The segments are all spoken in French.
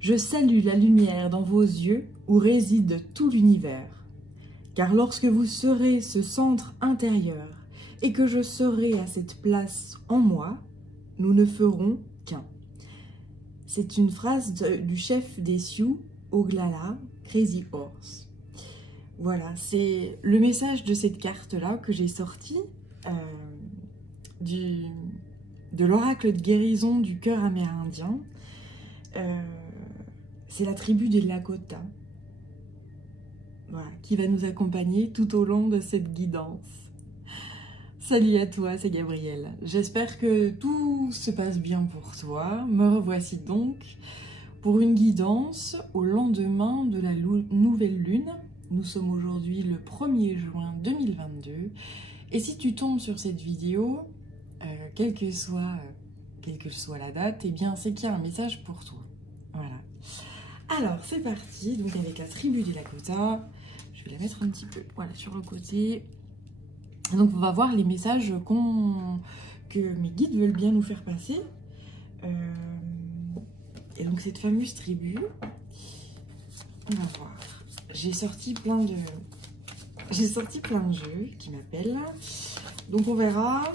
Je salue la lumière dans vos yeux où réside tout l'univers. Car lorsque vous serez ce centre intérieur et que je serai à cette place en moi, nous ne ferons qu'un. C'est une phrase du chef des Sioux, Oglala, Crazy Horse. Voilà, c'est le message de cette carte-là que j'ai sorti de l'oracle de guérison du cœur amérindien. C'est la tribu des Lakota, voilà, qui va nous accompagner tout au long de cette guidance. Salut à toi, c'est Gabrielle. J'espère que tout se passe bien pour toi. Me revoici donc pour une guidance au lendemain de la nouvelle lune. Nous sommes aujourd'hui le 1er juin 2022. Et si tu tombes sur cette vidéo, quelle que soit la date, eh bien c'est qu'il y a un message pour toi. Voilà. Alors c'est parti, donc avec la tribu des Lakota. Je vais la mettre un petit peu, voilà, sur le côté. Donc on va voir les messages que mes guides veulent bien nous faire passer. Et donc cette fameuse tribu, on va voir. J'ai sorti plein de jeux qui m'appellent. Donc on verra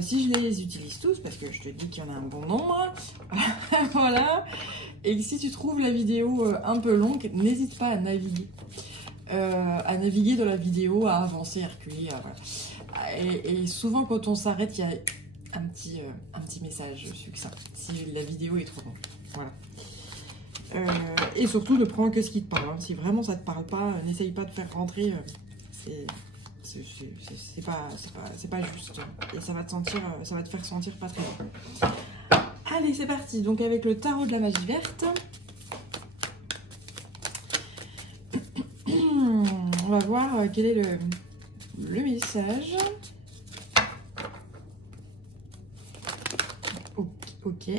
si je les utilise tous, parce que je te dis qu'il y en a un bon nombre. Voilà. Et si tu trouves la vidéo un peu longue, n'hésite pas à naviguer. Dans la vidéo, à avancer, à reculer. Voilà. Et souvent quand on s'arrête, il y a un petit message succinct, si la vidéo est trop longue. Voilà. Et surtout, ne prends que ce qui te parle. Hein. Si vraiment ça te parle pas, n'essaye pas de faire rentrer. C'est pas juste. Et ça va te faire sentir pas très bien. Allez, c'est parti. Donc avec le tarot de la magie verte. On va voir quel est le message. Ok.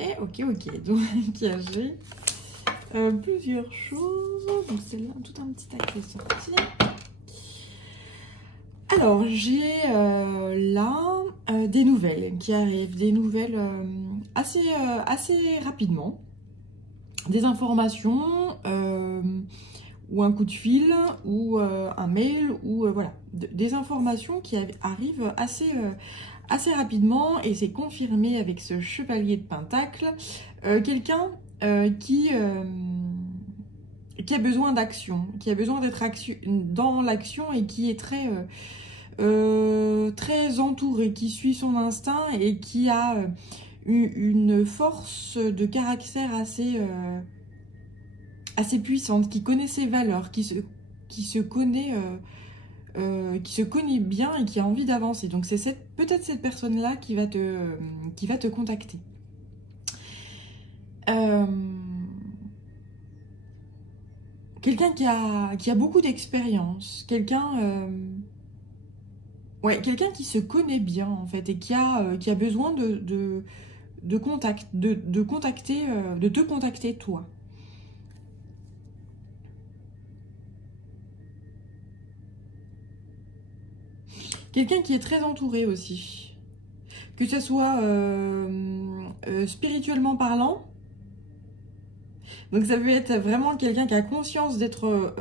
Donc, j'ai plusieurs choses. Donc, celle-là, tout un petit tac est sorti. Alors, j'ai là des nouvelles qui arrivent. Des nouvelles assez rapidement. Des informations... ou un coup de fil, ou un mail, ou voilà, des informations qui arrivent assez rapidement, et c'est confirmé avec ce chevalier de Pentacle, quelqu'un qui a besoin d'action, qui a besoin d'être dans l'action et qui est très entouré, qui suit son instinct et qui a une force de caractère assez puissante, qui connaît ses valeurs, qui se connaît bien et qui a envie d'avancer. Donc c'est peut-être cette personne-là qui va te contacter. Quelqu'un qui a beaucoup d'expérience, quelqu'un qui se connaît bien en fait et qui a besoin de te contacter toi. Quelqu'un qui est très entouré aussi. Que ce soit spirituellement parlant. Donc ça peut être vraiment quelqu'un qui a conscience d'être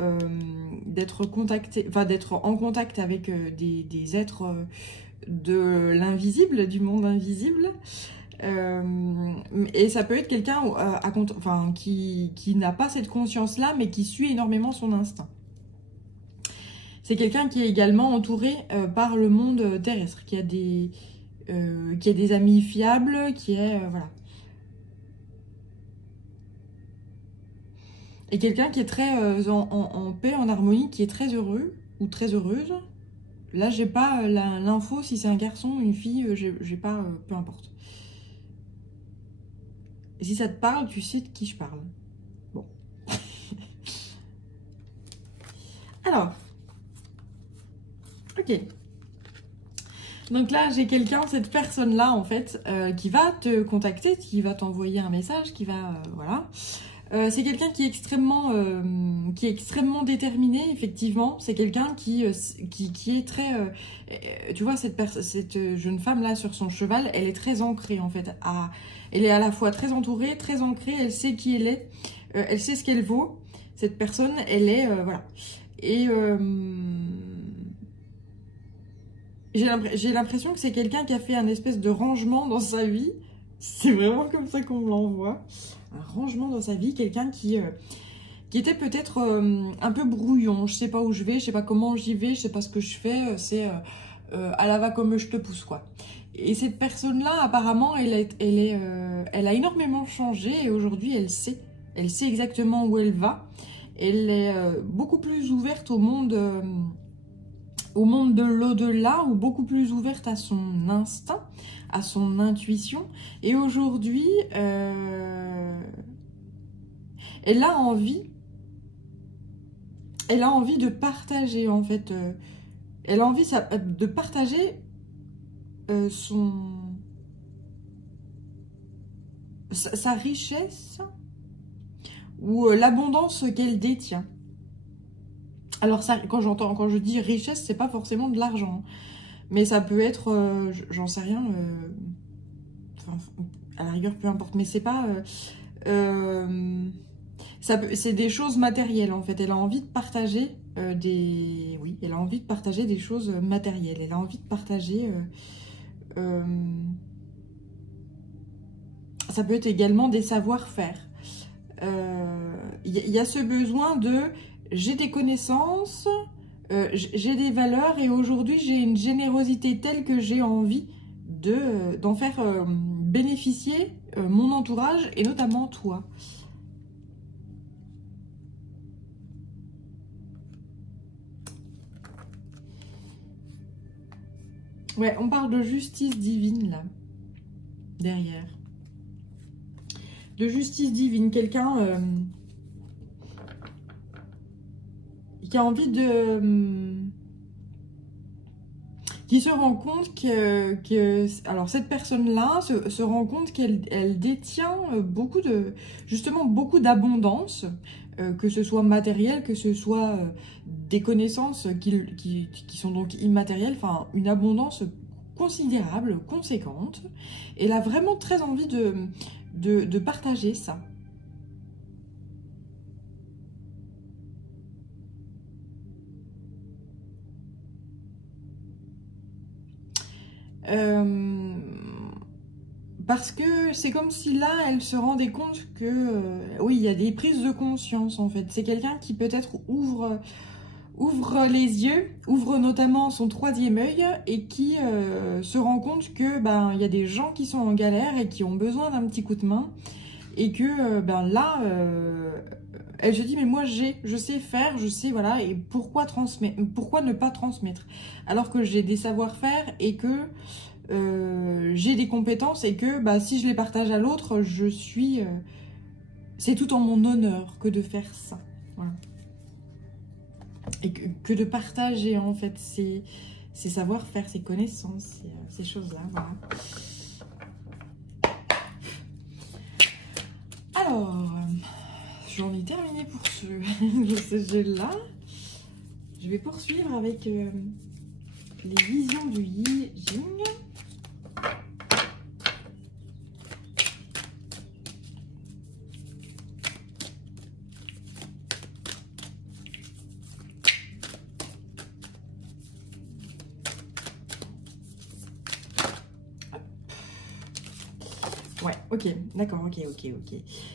contacté, enfin d'être en contact avec des êtres de l'invisible, du monde invisible. Et ça peut être quelqu'un qui n'a pas cette conscience-là, mais qui suit énormément son instinct. C'est quelqu'un qui est également entouré par le monde terrestre, qui a des amis fiables, voilà. Et quelqu'un qui est très en paix, en harmonie, qui est très heureux ou très heureuse. Là, j'ai pas l'info si c'est un garçon ou une fille, j'ai pas, peu importe. Et si ça te parle, tu sais de qui je parle. Bon. Alors. Ok. Donc là, j'ai quelqu'un, cette personne-là, en fait, qui va te contacter, qui va t'envoyer un message, qui va... voilà. C'est quelqu'un qui est extrêmement déterminé, effectivement. C'est quelqu'un qui est très... tu vois, cette jeune femme-là, sur son cheval, elle est très ancrée, en fait. Elle est à la fois très entourée, très ancrée, elle sait qui elle est. elle sait ce qu'elle vaut. Cette personne, elle est... voilà. Et j'ai l'impression que c'est quelqu'un qui a fait un espèce de rangement dans sa vie. C'est vraiment comme ça qu'on me l'envoie. Un rangement dans sa vie. Quelqu'un qui était peut-être un peu brouillon. Je sais pas où je vais, je sais pas comment j'y vais, je sais pas ce que je fais. C'est à la va comme je te pousse, quoi. Et cette personne-là, apparemment, elle a énormément changé et aujourd'hui, elle sait. Elle sait exactement où elle va. Elle est beaucoup plus ouverte au monde de l'au-delà, ou beaucoup plus ouverte à son instinct, à son intuition. Et aujourd'hui, elle a envie de partager, en fait. Elle a envie de partager sa richesse ou l'abondance qu'elle détient. Alors ça, quand je dis richesse, c'est pas forcément de l'argent, mais ça peut être, j'en sais rien, enfin, à la rigueur, peu importe, mais c'est pas, c'est des choses matérielles en fait. Elle a envie de partager elle a envie de partager des choses matérielles. Elle a envie de partager. Ça peut être également des savoir-faire. Y a ce besoin de j'ai des connaissances, j'ai des valeurs et aujourd'hui j'ai une générosité telle que j'ai envie d'en faire bénéficier mon entourage et notamment toi. Ouais, on parle de justice divine là, derrière. De justice divine, quelqu'un qui a envie de... qui se rend compte alors cette personne-là se rend compte qu'elle détient justement beaucoup d'abondance, que ce soit matériel, que ce soit des connaissances qui sont donc immatérielles, enfin une abondance considérable, conséquente. Elle a vraiment très envie de partager ça. Parce que c'est comme si là, elle se rendait compte que, oui, il y a des prises de conscience en fait. C'est quelqu'un qui peut-être ouvre les yeux, ouvre notamment son troisième œil et qui se rend compte que il y a des gens qui sont en galère et qui ont besoin d'un petit coup de main et que là, elle se dit mais moi je sais faire, je sais voilà et pourquoi ne pas transmettre alors que j'ai des savoir-faire et que j'ai des compétences et que si je les partage à l'autre, c'est tout en mon honneur que de faire ça. Voilà. Et que de partager en fait ces savoir-faire, ces connaissances, ces choses-là. Voilà. Alors, j'en ai terminé pour ce jeu-là. Je vais poursuivre avec les visions du Yi Jing. Ouais, ok, d'accord, ok.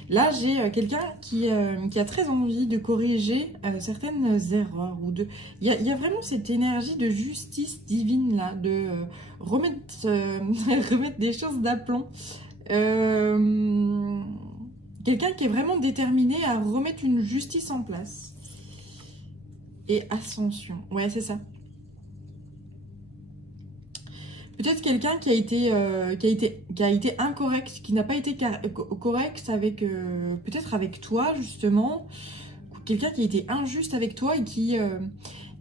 Là, j'ai quelqu'un qui a très envie de corriger certaines erreurs. Il y a vraiment cette énergie de justice divine, là, de remettre des choses d'aplomb. Quelqu'un qui est vraiment déterminé à remettre une justice en place. Et ascension, ouais, c'est ça. Peut-être quelqu'un qui a été incorrect, qui n'a pas été correct avec peut-être avec toi justement, quelqu'un qui a été injuste avec toi et qui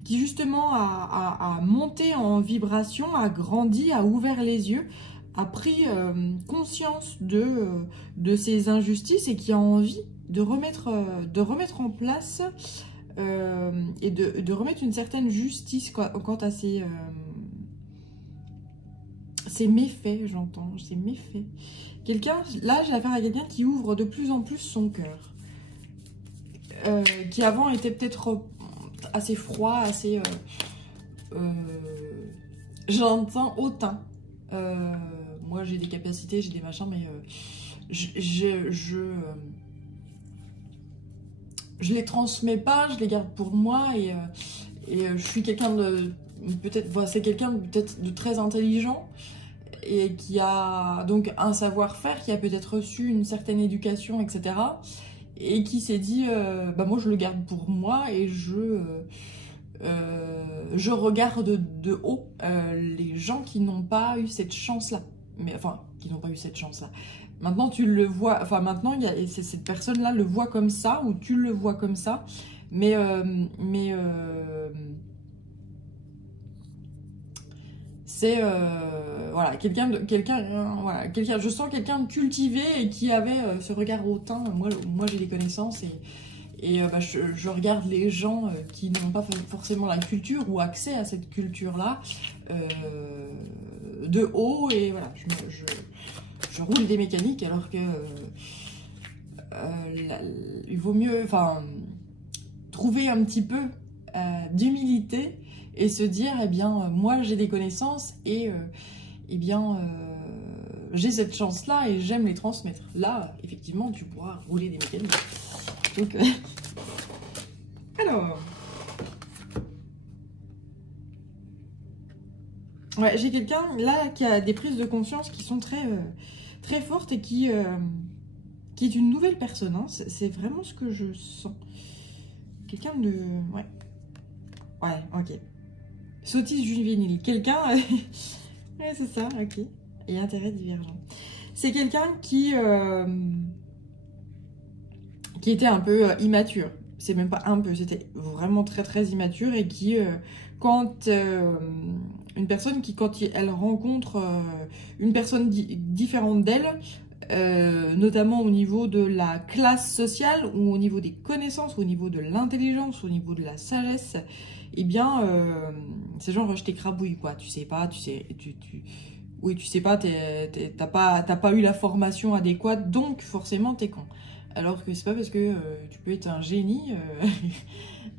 justement a monté en vibration, a grandi, a ouvert les yeux, a pris conscience de ces injustices et qui a envie de remettre en place et de remettre une certaine justice quant à ces méfaits, ces méfaits. Là, j'ai affaire à quelqu'un qui ouvre de plus en plus son cœur. qui avant était peut-être assez froid, assez... j'entends hautain. Moi, j'ai des capacités, j'ai des machins, mais je les transmets pas, je les garde pour moi, et je suis quelqu'un de... Peut-être, voilà, c'est quelqu'un peut-être de très intelligent, et qui a donc un savoir-faire, qui a peut-être reçu une certaine éducation, etc. Et qui s'est dit, bah moi je le garde pour moi, et je regarde de haut les gens qui n'ont pas eu cette chance-là. Mais enfin, qui n'ont pas eu cette chance-là. Maintenant, tu le vois, enfin maintenant, cette personne-là le voit comme ça, ou tu le vois comme ça, mais c'est voilà, voilà, je sens quelqu'un de cultivé et qui avait ce regard hautain. Moi j'ai des connaissances, et bah, je regarde les gens qui n'ont pas forcément la culture ou accès à cette culture-là de haut, et voilà, je roule des mécaniques, alors que il vaut mieux, enfin, trouver un petit peu d'humilité et se dire, eh bien, moi j'ai des connaissances, et eh bien, j'ai cette chance-là et j'aime les transmettre. Là, effectivement, tu pourras rouler des mécaniques. Donc, alors, ouais, j'ai quelqu'un là qui a des prises de conscience qui sont très fortes, et qui est une nouvelle personne. Hein. C'est vraiment ce que je sens. Quelqu'un de... Ouais. Ouais, ok. Sottise juvénile. Quelqu'un... ouais, c'est ça, ok. Et intérêt divergent. C'est quelqu'un qui était un peu immature. C'est même pas un peu, c'était vraiment très immature, et qui, quand une personne qui, quand elle rencontre une personne différente d'elle, notamment au niveau de la classe sociale, ou au niveau des connaissances, au niveau de l'intelligence, au niveau de la sagesse, eh bien, c'est genre je t'écrabouille, quoi. Tu sais pas, oui, tu sais pas, t'as pas eu la formation adéquate, donc forcément t'es con. Alors que c'est pas parce que tu peux être un génie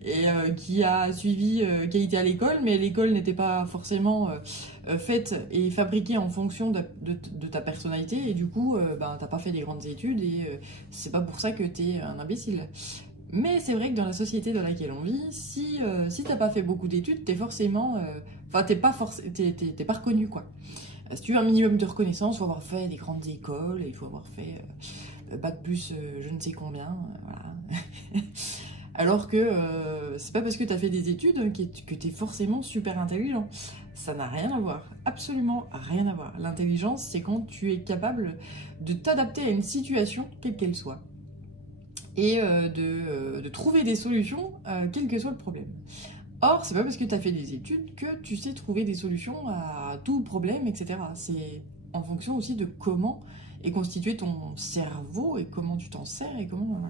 et qui a suivi, qui a été à l'école, mais l'école n'était pas forcément faite et fabriquée en fonction de ta personnalité, et du coup, ben, t'as pas fait des grandes études, et c'est pas pour ça que t'es un imbécile. Mais c'est vrai que dans la société dans laquelle on vit, si t'as pas fait beaucoup d'études, t'es forcément... Enfin, t'es pas reconnu, quoi. Si tu veux un minimum de reconnaissance, il faut avoir fait des grandes écoles, et il faut avoir fait bac plus je ne sais combien, voilà. Alors que c'est pas parce que tu as fait des études que tu es forcément super intelligent. Ça n'a rien à voir, absolument rien à voir. L'intelligence, c'est quand tu es capable de t'adapter à une situation, quelle qu'elle soit, et de trouver des solutions, quel que soit le problème. Or, c'est pas parce que tu as fait des études que tu sais trouver des solutions à tout problème, etc. C'est en fonction aussi de comment est constitué ton cerveau, et comment tu t'en sers, et comment...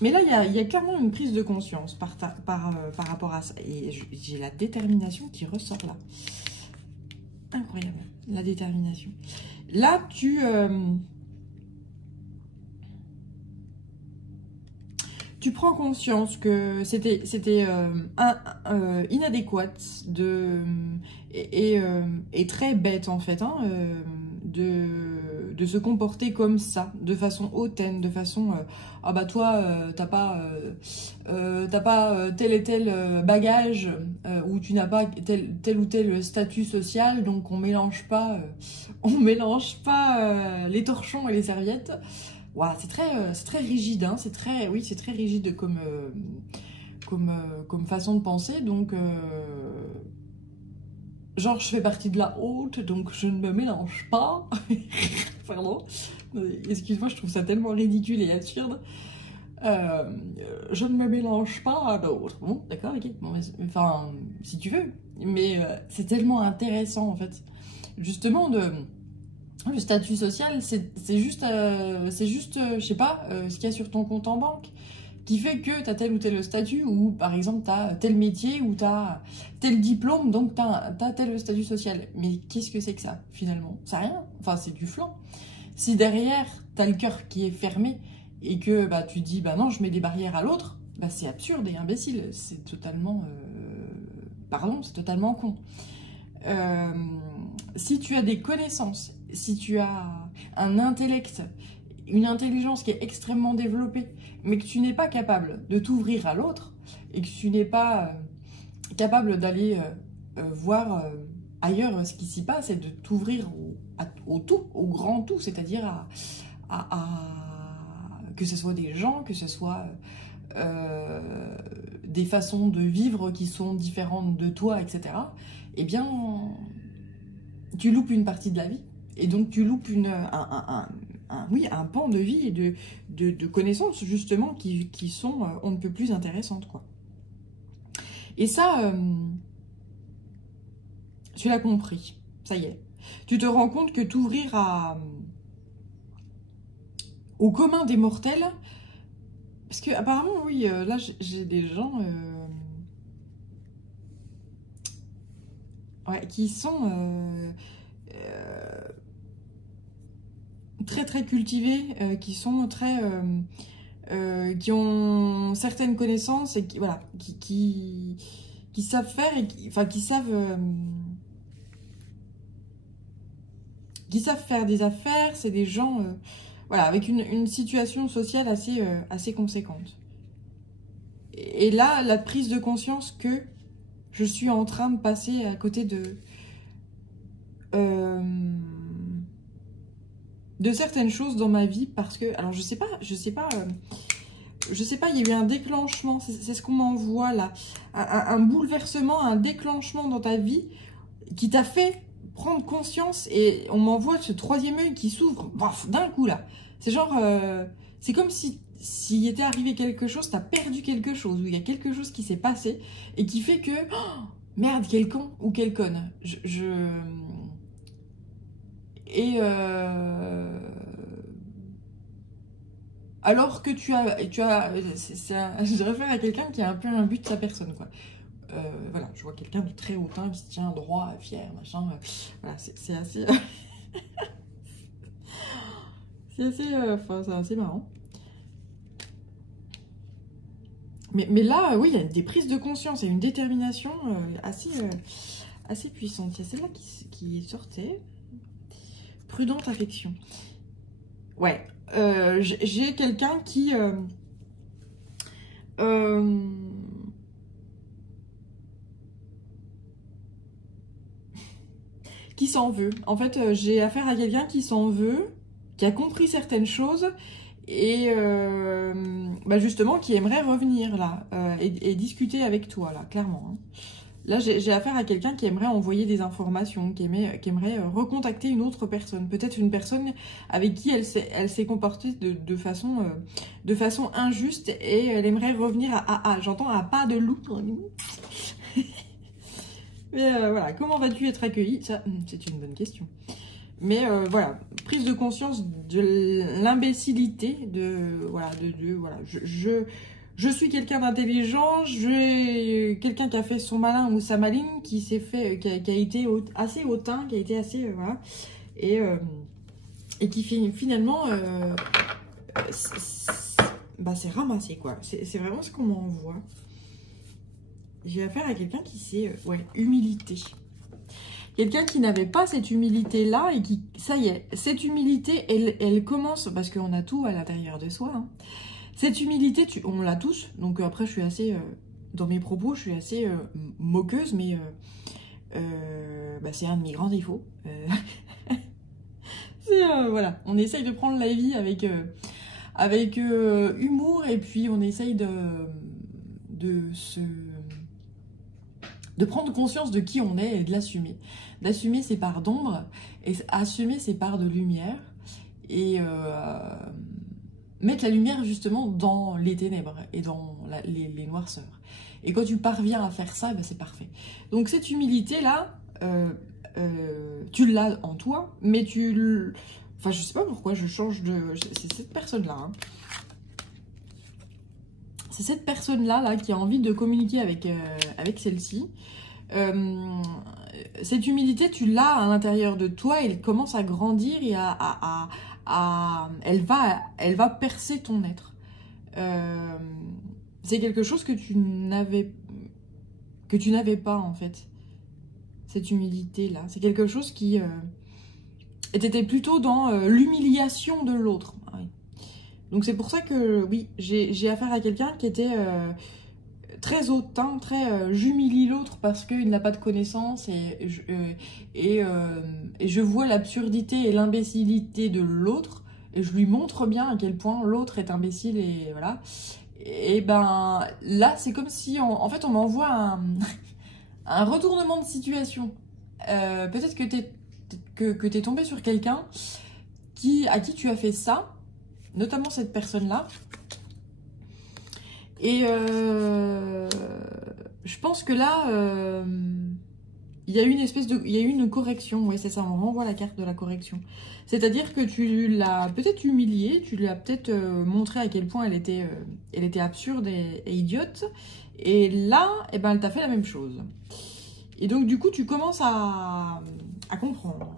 Mais là, il y a clairement une prise de conscience par rapport à ça. Et j'ai la détermination qui ressort là. Incroyable, la détermination. Là, tu prends conscience que c'était inadéquat et très bête, en fait, hein, de se comporter comme ça, de façon hautaine, de façon ah bah toi t'as pas tel et tel bagage, ou tu n'as pas tel ou tel statut social, donc on mélange pas les torchons et les serviettes. Wow, c'est très rigide, hein, c'est très rigide comme façon de penser. Donc genre, je fais partie de la haute, donc je ne me mélange pas. Pardon. Excuse-moi, je trouve ça tellement ridicule et absurde. Je ne me mélange pas à d'autres. Bon, d'accord, ok. Bon, enfin, si tu veux. Mais c'est tellement intéressant, en fait. Justement, le statut social, c'est juste, je sais pas, ce qu'il y a sur ton compte en banque, qui fait que tu as tel ou tel statut, ou par exemple tu as tel métier, ou tu as tel diplôme, donc tu as tel statut social. Mais qu'est-ce que c'est que ça, finalement? C'est rien, enfin c'est du flan. Si derrière, tu as le cœur qui est fermé et que bah, tu dis, bah non, je mets des barrières à l'autre, bah, c'est absurde et imbécile. C'est totalement... pardon, c'est totalement con. Si tu as des connaissances, si tu as un intellect, une intelligence qui est extrêmement développée, mais que tu n'es pas capable de t'ouvrir à l'autre, et que tu n'es pas capable d'aller voir ailleurs ce qui s'y passe, et de t'ouvrir au tout, au grand tout, c'est-à-dire que ce soit des gens, que ce soit des façons de vivre qui sont différentes de toi, etc., eh bien, tu loupes une partie de la vie. Et donc, tu loupes un pan de vie et de connaissances, justement, qui sont on ne peut plus intéressantes, quoi. Et ça, tu l'as compris. Ça y est. Tu te rends compte que t'ouvrir au commun des mortels... Parce que apparemment, oui, là, j'ai des gens ouais, qui sont très, très cultivés, qui sont très... qui ont certaines connaissances et qui, voilà, qui savent faire et enfin, qui savent faire des affaires. C'est des gens... voilà, avec une situation sociale assez conséquente. Et là, la prise de conscience que je suis en train de passer à côté de certaines choses dans ma vie, parce que, alors je sais pas, il y a eu un déclenchement, c'est ce qu'on m'envoie là, un bouleversement, un déclenchement dans ta vie qui t'a fait prendre conscience, et on m'envoie ce troisième œil qui s'ouvre d'un coup là. C'est genre, c'est comme si s'il était arrivé quelque chose, t'as perdu quelque chose, ou il y a quelque chose qui s'est passé et qui fait que, oh, merde, quel con ou quelle conne. Et alors que tu as je réfère à quelqu'un qui a un peu un but de sa personne, quoi. Voilà, je vois quelqu'un de très hautain qui se tient droit, fier, machin. Voilà, c'est assez... c'est assez marrant. Mais là, oui, il y a des prises de conscience et une détermination assez puissante. Il y a celle-là qui sortait. Prudente affection. Ouais, j'ai quelqu'un qui... qui s'en veut. En fait, j'ai affaire à quelqu'un qui s'en veut, qui a compris certaines choses et bah justement qui aimerait revenir là et discuter avec toi là, clairement. Hein. Là, j'ai affaire à quelqu'un qui aimerait envoyer des informations, qui aimerait recontacter une autre personne. Peut-être une personne avec qui elle s'est comportée de façon injuste et elle aimerait revenir j'entends, à pas de loup. Mais voilà, comment vas-tu être accueilli? Ça, c'est une bonne question. Mais voilà, prise de conscience de l'imbécilité voilà, je suis quelqu'un d'intelligent, quelqu'un qui a fait son malin ou sa maline, qui a été assez hautain, qui a été assez voilà, et qui finalement bah, c'est ramassé, quoi. C'est vraiment ce qu'on m'envoie. J'ai affaire à quelqu'un qui s'est ouais, humilité. Quelqu'un qui n'avait pas cette humilité-là et qui, ça y est, cette humilité, elle commence, parce qu'on a tout à l'intérieur de soi. Hein. Cette humilité, on l'a tous. Donc après, je suis assez, dans mes propos, je suis assez moqueuse, mais bah, c'est un de mes grands défauts. Voilà, on essaye de prendre la vie avec humour et puis on essaye de prendre conscience de qui on est et de l'assumer. D'assumer ses parts d'ombre et assumer ses parts de lumière et mettre la lumière justement dans les ténèbres et dans les noirceurs. Et quand tu parviens à faire ça, ben c'est parfait. Donc cette humilité-là, tu l'as en toi, mais enfin, je sais pas pourquoi je change de... C'est cette personne-là. Hein. C'est cette personne-là là, qui a envie de communiquer avec celle-ci. Cette humilité, tu l'as à l'intérieur de toi, elle commence à grandir et à elle va percer ton être. C'est quelque chose que tu n'avais pas en fait. Cette humilité-là. C'est quelque chose qui était plutôt dans l'humiliation de l'autre. Ah oui. Donc c'est pour ça que, oui, j'ai affaire à quelqu'un qui était très hautain, très j'humilie l'autre parce qu'il n'a pas de connaissances et je vois l'absurdité et l'imbécilité de l'autre et je lui montre bien à quel point l'autre est imbécile et voilà. Et ben là, c'est comme si, en fait, on m'envoie un retournement de situation. Peut-être que t'es tombé sur quelqu'un à qui tu as fait ça, notamment cette personne-là. Et je pense que là, il y a eu une correction. Oui, c'est ça, on renvoie la carte de la correction. C'est-à-dire que tu l'as peut-être humiliée, tu lui as peut-être montré à quel point elle était absurde et idiote. Et là, eh ben, elle t'a fait la même chose. Et donc, du coup, tu commences à comprendre.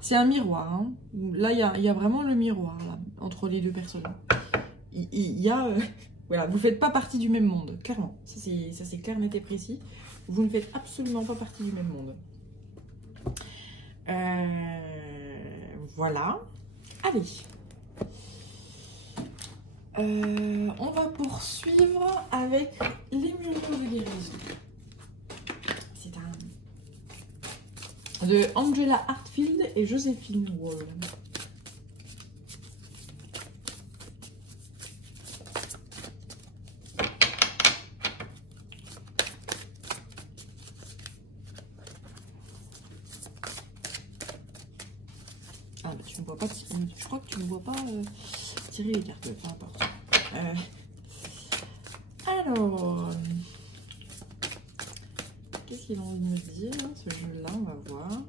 C'est un miroir. Hein. Là, il y a vraiment le miroir là, entre les deux personnes. Il y a... voilà, vous ne faites pas partie du même monde, clairement. Ça, c'est clair, net et précis. Vous ne faites absolument pas partie du même monde. Voilà. Allez. On va poursuivre avec les murmures de guérison. C'est de Angela Hartfield et Joséphine Wall. Ah bah tu ne vois pas, je crois que tu ne vois pas tirer les cartes, peu importe. Alors, qu'est-ce qu'il a envie de me dire, ce jeu-là, on va voir.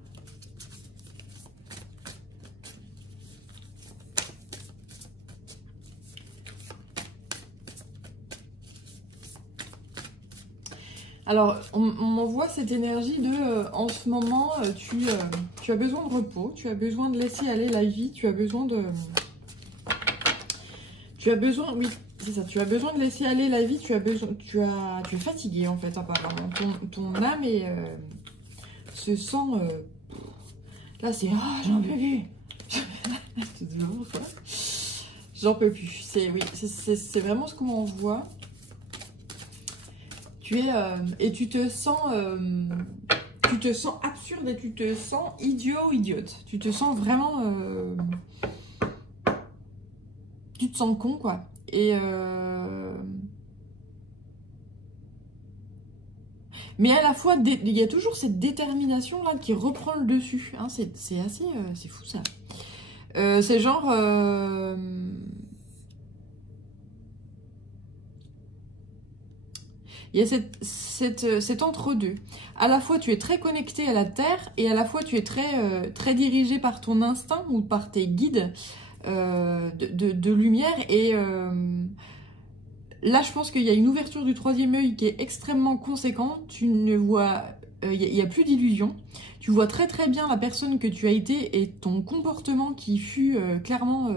Alors, on m'envoie cette énergie de, en ce moment, tu as besoin de repos, tu as besoin de laisser aller la vie, tu as besoin de... oui, c'est ça, tu as besoin de laisser aller la vie, tu es fatigué en fait, apparemment. Ton âme se sent... là, c'est... Ah, j'en peux plus. J'en peux plus. C'est vraiment ce qu'on m'envoie. Et tu te sens absurde et tu te sens idiot ou idiote. Tu te sens vraiment... tu te sens con, quoi. Et... mais à la fois, il y a toujours cette détermination-là qui reprend le dessus. Hein, c'est assez... c'est fou, ça. C'est genre... il y a cet entre-deux. À la fois, tu es très connecté à la Terre et à la fois, tu es très dirigé par ton instinct ou par tes guides de lumière. Et là, je pense qu'il y a une ouverture du troisième œil qui est extrêmement conséquente. Tu ne vois... il n'y a plus d'illusion. Tu vois très très bien la personne que tu as été et ton comportement qui fut clairement...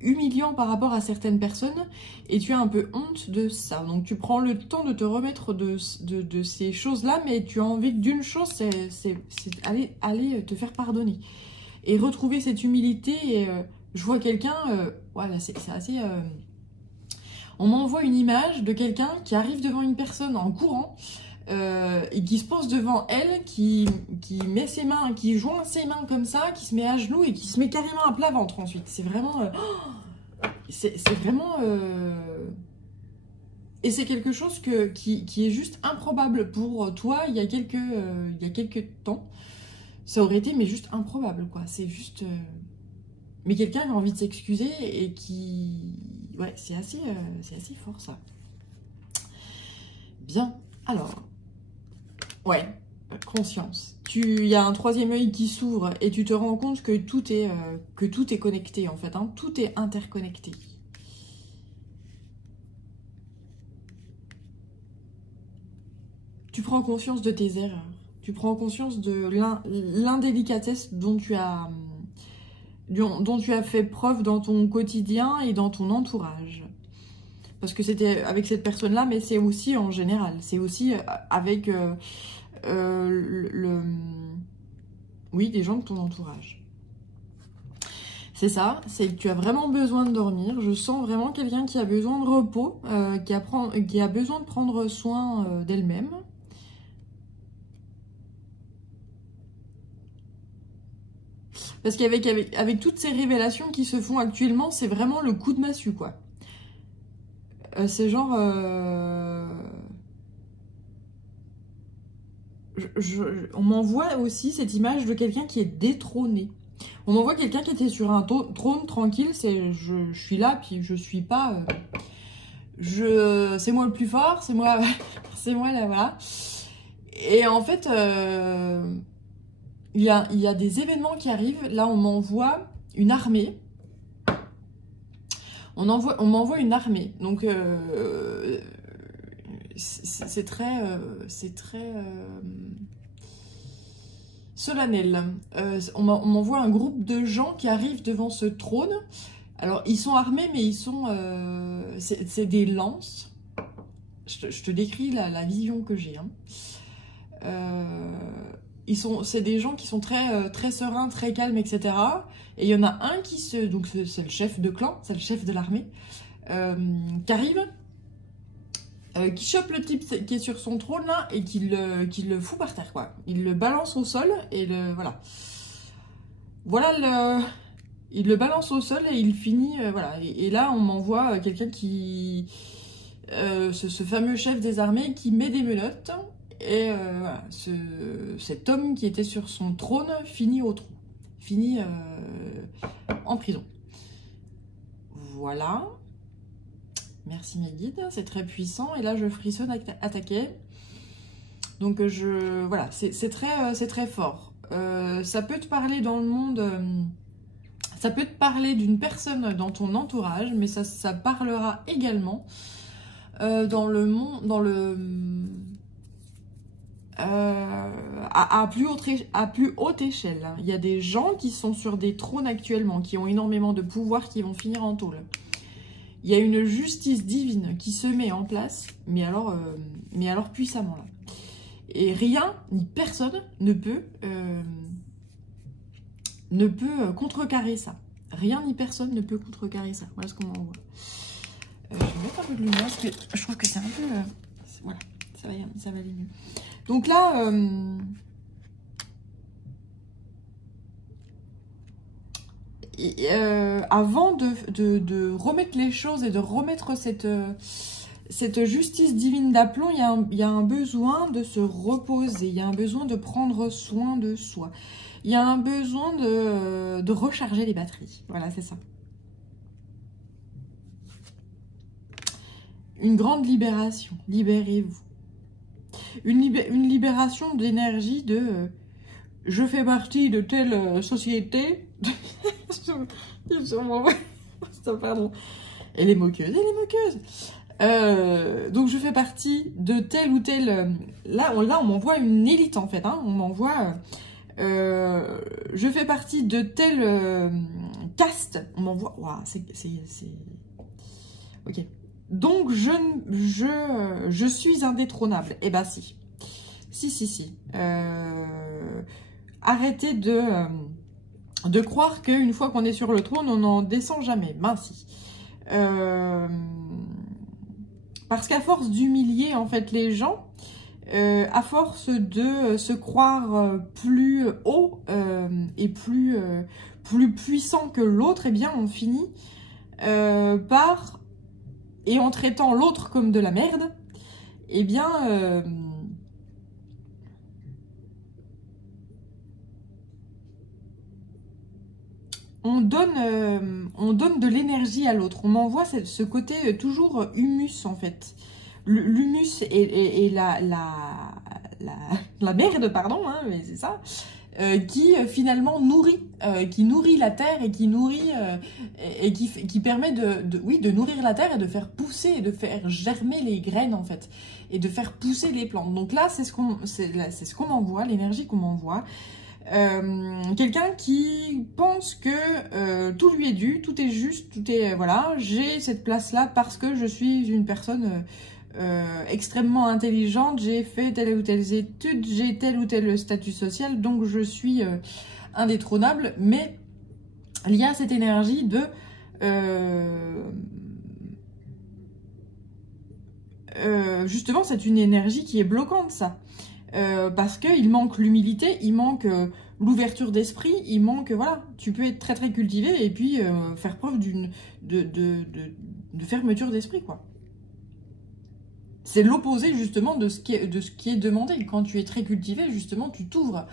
humiliant par rapport à certaines personnes et tu as un peu honte de ça. Donc tu prends le temps de te remettre de ces choses-là, mais tu as envie d'une chose, c'est aller te faire pardonner et retrouver cette humilité. Et je vois quelqu'un, voilà, c'est assez... on m'envoie une image de quelqu'un qui arrive devant une personne en courant et qui se pose devant elle, qui met ses mains, qui joint ses mains comme ça, qui se met à genoux et qui se met carrément à plat ventre ensuite. C'est vraiment... c'est vraiment... et c'est quelque chose qui est juste improbable pour toi il y a quelques temps. Ça aurait été mais juste improbable, quoi. C'est juste... mais quelqu'un qui a envie de s'excuser et qui... ouais, c'est assez fort, ça. Bien. Alors... ouais, conscience. Il y a un troisième œil qui s'ouvre et tu te rends compte que tout est connecté en fait. Hein, tout est interconnecté. Tu prends conscience de tes erreurs. Tu prends conscience de l'indélicatesse dont tu as dont tu as fait preuve dans ton quotidien et dans ton entourage. Parce que c'était avec cette personne-là, mais c'est aussi en général. C'est aussi avec oui, des gens de ton entourage. C'est ça, c'est que tu as vraiment besoin de dormir. Je sens vraiment quelqu'un qui a besoin de repos, qui a besoin de prendre soin d'elle-même. Parce qu'avec toutes ces révélations qui se font actuellement, c'est vraiment le coup de massue, quoi. C'est genre... on m'envoie aussi cette image de quelqu'un qui est détrôné. On m'envoie quelqu'un qui était sur un trône tranquille. Je suis là, puis je suis pas... c'est moi le plus fort, c'est moi... c'est moi là, voilà. Et en fait, il y a des événements qui arrivent. Là, on m'envoie une armée. On m'envoie une armée. Donc, c'est très solennel. On m'envoie un groupe de gens qui arrivent devant ce trône. Alors, ils sont armés, mais ils sont... c'est des lances. Je te décris la vision que j'ai. C'est des gens qui sont très sereins, très calmes, etc. Et il y en a un donc c'est le chef de clan, c'est le chef de l'armée, qui arrive, qui chope le type qui est sur son trône là et qui le fout par terre, quoi. Il le balance au sol et voilà. Il le balance au sol et il finit, voilà. Et là on m'envoie quelqu'un qui, ce fameux chef des armées qui met des menottes. Et voilà, cet homme qui était sur son trône finit au trou, finit en prison. Voilà. Merci mes guides, c'est très puissant. Et là, je frissonne attaqué. Donc, voilà, c'est très fort. Ça peut te parler dans le monde... ça peut te parler d'une personne dans ton entourage, mais ça parlera également dans le monde... à plus haute échelle. Il y a des gens qui sont sur des trônes actuellement, qui ont énormément de pouvoir, qui vont finir en tôle. Il y a une justice divine qui se met en place, mais alors puissamment là. Et rien ni personne ne peut contrecarrer ça. Rien ni personne ne peut contrecarrer ça. Voilà ce qu'on m'envoie. Je vais mettre un peu de lumière parce que je trouve que c'est un peu... voilà, ça va aller mieux. Donc là, avant de remettre les choses et de remettre cette justice divine d'aplomb, il y a un besoin de se reposer, il y a un besoin de prendre soin de soi, il y a un besoin de recharger les batteries. Voilà, c'est ça. Une grande libération, libérez-vous. Une libération d'énergie de je fais partie de telle société. Pardon. Elle est moqueuse, donc je fais partie de telle ou telle... Là on m'envoie une élite en fait. On m'envoie... je fais partie de telle caste. On m'envoie... Waouh, c'est... Ok. Donc, je suis indétrônable. Eh ben, si. Si. Arrêtez de croire qu'une fois qu'on est sur le trône, on n'en descend jamais. Ben, si. Parce qu'à force d'humilier, en fait, les gens, à force de se croire plus haut et plus puissant que l'autre, eh bien, on finit par... Et en traitant l'autre comme de la merde, eh bien, on donne de l'énergie à l'autre. On m'envoie ce côté toujours humus, en fait. L'humus et la merde, pardon, hein, mais c'est ça. Qui finalement nourrit la terre et qui nourrit et qui permet de nourrir la terre et de faire pousser et de faire germer les graines en fait et de faire pousser les plantes. Donc là c'est ce qu'on m'envoie, l'énergie qu'on m'envoie. Quelqu'un qui pense que tout lui est dû, tout est juste, tout est... voilà, j'ai cette place-là parce que je suis une personne extrêmement intelligente, j'ai fait telle ou telle étude, j'ai tel ou tel statut social, donc je suis indétrônable. Mais il y a cette énergie de... justement, c'est une énergie qui est bloquante, ça. Parce qu'il manque l'humilité, il manque l'ouverture d'esprit, il manque, voilà, tu peux être très très cultivé et puis faire preuve de fermeture d'esprit, quoi. C'est l'opposé justement de ce qui est demandé. Quand tu es très cultivé, justement, tu t'ouvres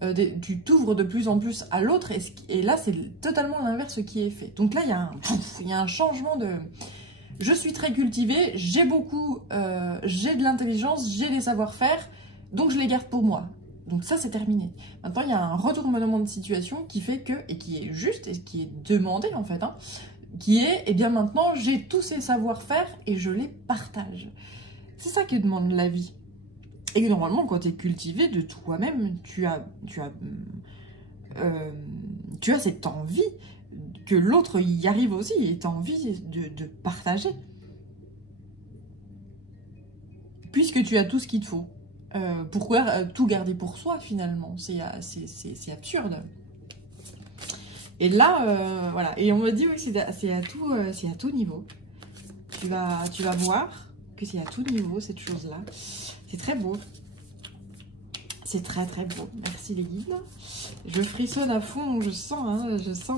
de plus en plus à l'autre, et là, c'est totalement l'inverse qui est fait. Donc là, il y a un changement de... Je suis très cultivée, j'ai de l'intelligence, j'ai des savoir-faire, donc je les garde pour moi. Donc ça, c'est terminé. Maintenant, il y a un retournement de situation qui fait que, et qui est juste, et qui est demandé en fait, hein, qui est, eh bien maintenant, j'ai tous ces savoir-faire et je les partage. C'est ça que demande la vie. Et normalement, quand tu es cultivé de toi-même, tu as cette envie que l'autre y arrive aussi, et tu as envie de partager. Puisque tu as tout ce qu'il te faut. Pourquoi tout garder pour soi, finalement? C'est absurde. Et là, voilà. Et on me dit, oui, c'est à tout niveau. Tu vas voir que c'est à tout niveau, cette chose-là. C'est très beau. C'est très très beau. Merci les guides. Je frissonne à fond, je sens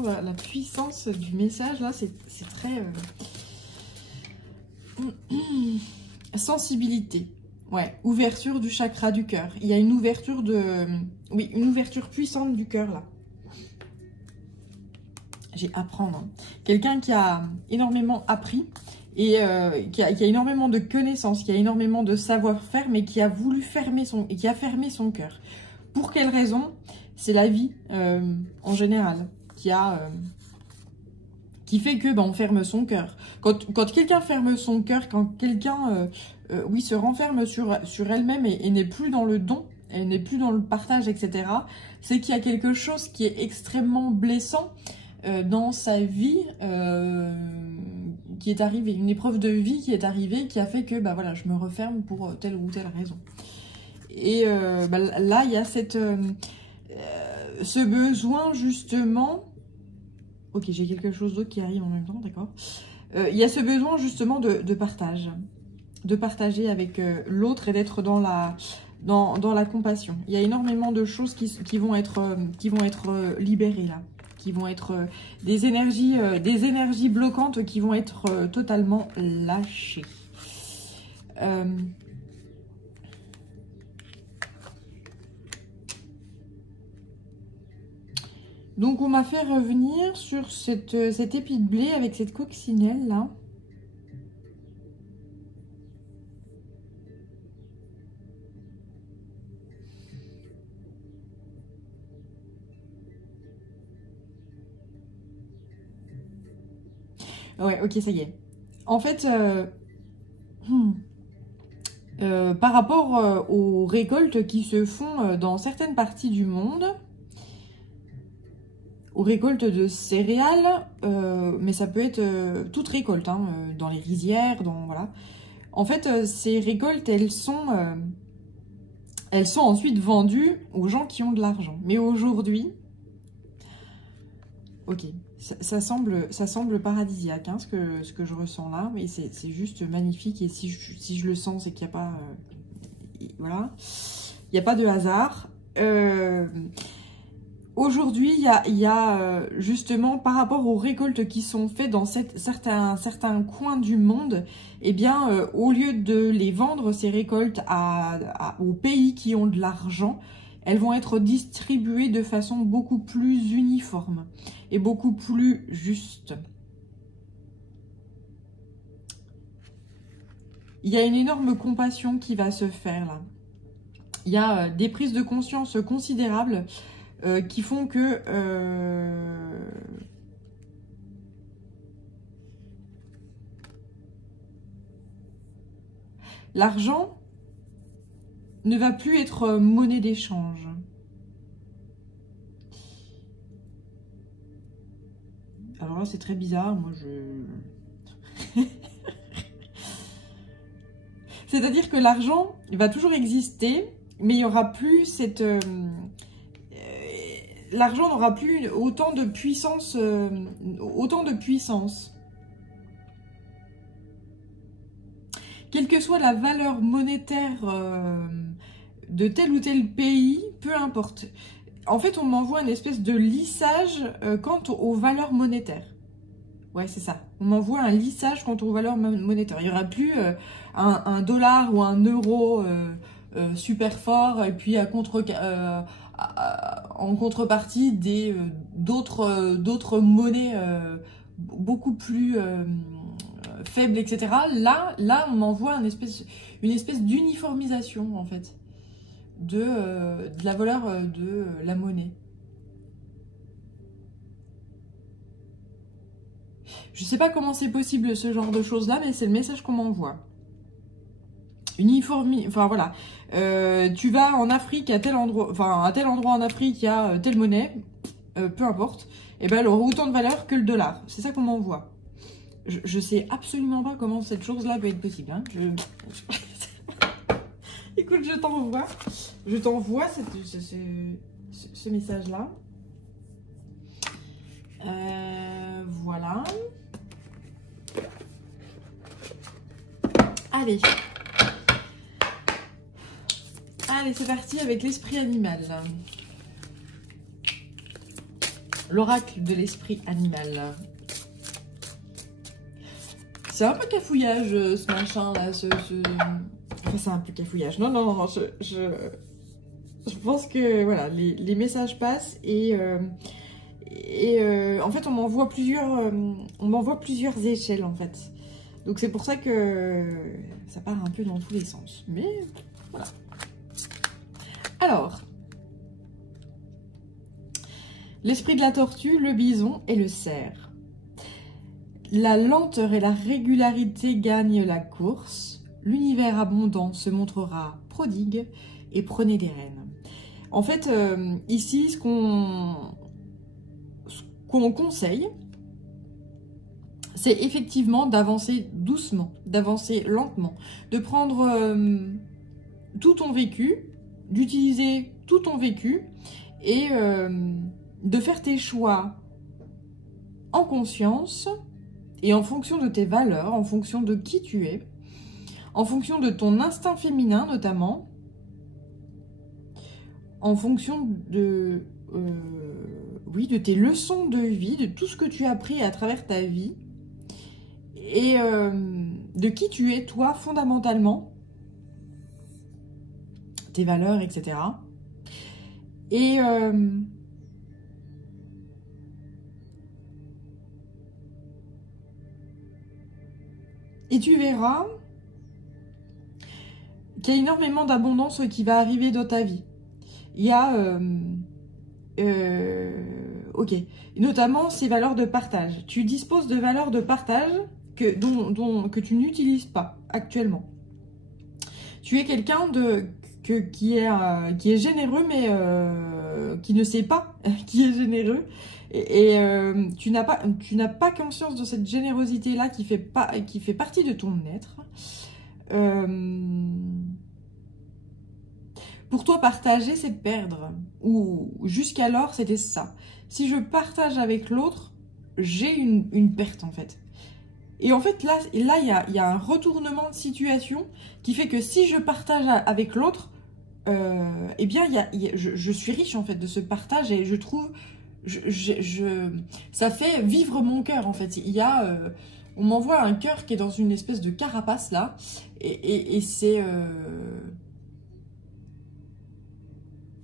la puissance du message là. C'est très sensibilité. Ouais, ouverture du chakra du cœur. Il y a une ouverture une ouverture puissante du cœur là. J'ai apprendre. Hein. Quelqu'un qui a énormément appris et qui a énormément de connaissances, qui a énormément de savoir-faire, mais qui a voulu fermer son cœur. Pour quelle raison? C'est la vie en général qui fait que on ferme son cœur. Quand quelqu'un ferme son cœur, quand quelqu'un oui, se renferme sur elle-même et n'est plus dans le don, elle n'est plus dans le partage, etc., c'est qu'il y a quelque chose qui est extrêmement blessant dans sa vie qui est arrivée, une épreuve de vie qui est arrivée, qui a fait que voilà, je me referme pour telle ou telle raison. Et là, il y a ce besoin justement... Ok, j'ai quelque chose d'autre qui arrive en même temps, d'accord. Il y a ce besoin justement de partage. De partager avec l'autre et d'être dans la compassion. Il y a énormément de choses qui vont être libérées là. Qui vont être des énergies bloquantes qui vont être totalement lâchées. Donc on m'a fait revenir sur cet épi de blé avec cette coccinelle là. Ouais, ok, ça y est. En fait, par rapport aux récoltes qui se font dans certaines parties du monde, aux récoltes de céréales, mais ça peut être toute récolte, hein, dans les rizières, voilà. En fait, ces récoltes, elles sont ensuite vendues aux gens qui ont de l'argent. Mais aujourd'hui, ok, ça semble paradisiaque, hein, ce que je ressens là, mais c'est juste magnifique. Et si je le sens, c'est qu'il n'y a pas, voilà, il n'y a pas de hasard. Aujourd'hui, il y a justement, par rapport aux récoltes qui sont faites dans certains coins du monde, eh bien, au lieu de les vendre, ces récoltes aux pays qui ont de l'argent, elles vont être distribuées de façon beaucoup plus uniforme et beaucoup plus juste. Il y a une énorme compassion qui va se faire là. Il y a des prises de conscience considérables qui font que l'argent ne va plus être monnaie d'échange. Alors là, c'est très bizarre. Moi, je... C'est-à-dire que l'argent va toujours exister, mais il n'y aura plus cette... l'argent n'aura plus autant de puissance. Quelle que soit la valeur monétaire de tel ou tel pays, peu importe. En fait, on m'envoie une espèce de lissage quant aux valeurs monétaires. Ouais, c'est ça. On m'envoie un lissage quant aux valeurs monétaires. Il n'y aura plus un dollar ou un euro super fort et puis en contrepartie d'autres monnaies beaucoup plus faibles, etc. Là, on m'envoie une espèce d'uniformisation, en fait, de la valeur de la monnaie. Je sais pas comment c'est possible ce genre de choses-là, mais c'est le message qu'on m'envoie. Enfin voilà. Tu vas en Afrique, à tel endroit en Afrique, il y a telle monnaie, peu importe, et ben elle aura autant de valeur que le dollar. C'est ça qu'on m'envoie. Je sais absolument pas comment cette chose-là peut être possible. Hein. Écoute, je t'envoie ce message-là. Voilà. Allez. Allez, c'est parti avec l'esprit animal. L'oracle de l'esprit animal. C'est un peu cafouillage ce machin là, Enfin, c'est un peu cafouillage. Non, je pense que voilà, les messages passent et en fait on m'envoie plusieurs échelles en fait. Donc c'est pour ça que ça part un peu dans tous les sens. Mais voilà. Alors, l'esprit de la tortue, le bison et le cerf. La lenteur et la régularité gagnent la course. L'univers abondant se montrera prodigue et prenez des rênes. En fait, ici, ce qu'on conseille, c'est effectivement d'avancer doucement, d'avancer lentement, de prendre tout ton vécu, d'utiliser tout ton vécu et de faire tes choix en conscience et en fonction de tes valeurs, en fonction de qui tu es, en fonction de ton instinct féminin notamment, en fonction de tes leçons de vie, de tout ce que tu as appris à travers ta vie et de qui tu es toi fondamentalement, tes valeurs, etc. Et tu verras qu'il y a énormément d'abondance qui va arriver dans ta vie. Il y a... ok. Notamment ces valeurs de partage. Tu disposes de valeurs de partage que tu n'utilises pas actuellement. Tu es quelqu'un qui est généreux, mais qui ne sait pas qui est généreux. Et tu n'as pas conscience de cette générosité-là qui fait partie de ton être. Pour toi, partager, c'est perdre. Ou jusqu'alors, c'était ça. Si je partage avec l'autre, j'ai une perte, en fait. Et en fait, là il y a un retournement de situation qui fait que si je partage avec l'autre, eh bien, je suis riche, en fait, de ce partage et je trouve... ça fait vivre mon cœur, en fait. On m'envoie un cœur qui est dans une espèce de carapace, là. Et c'est...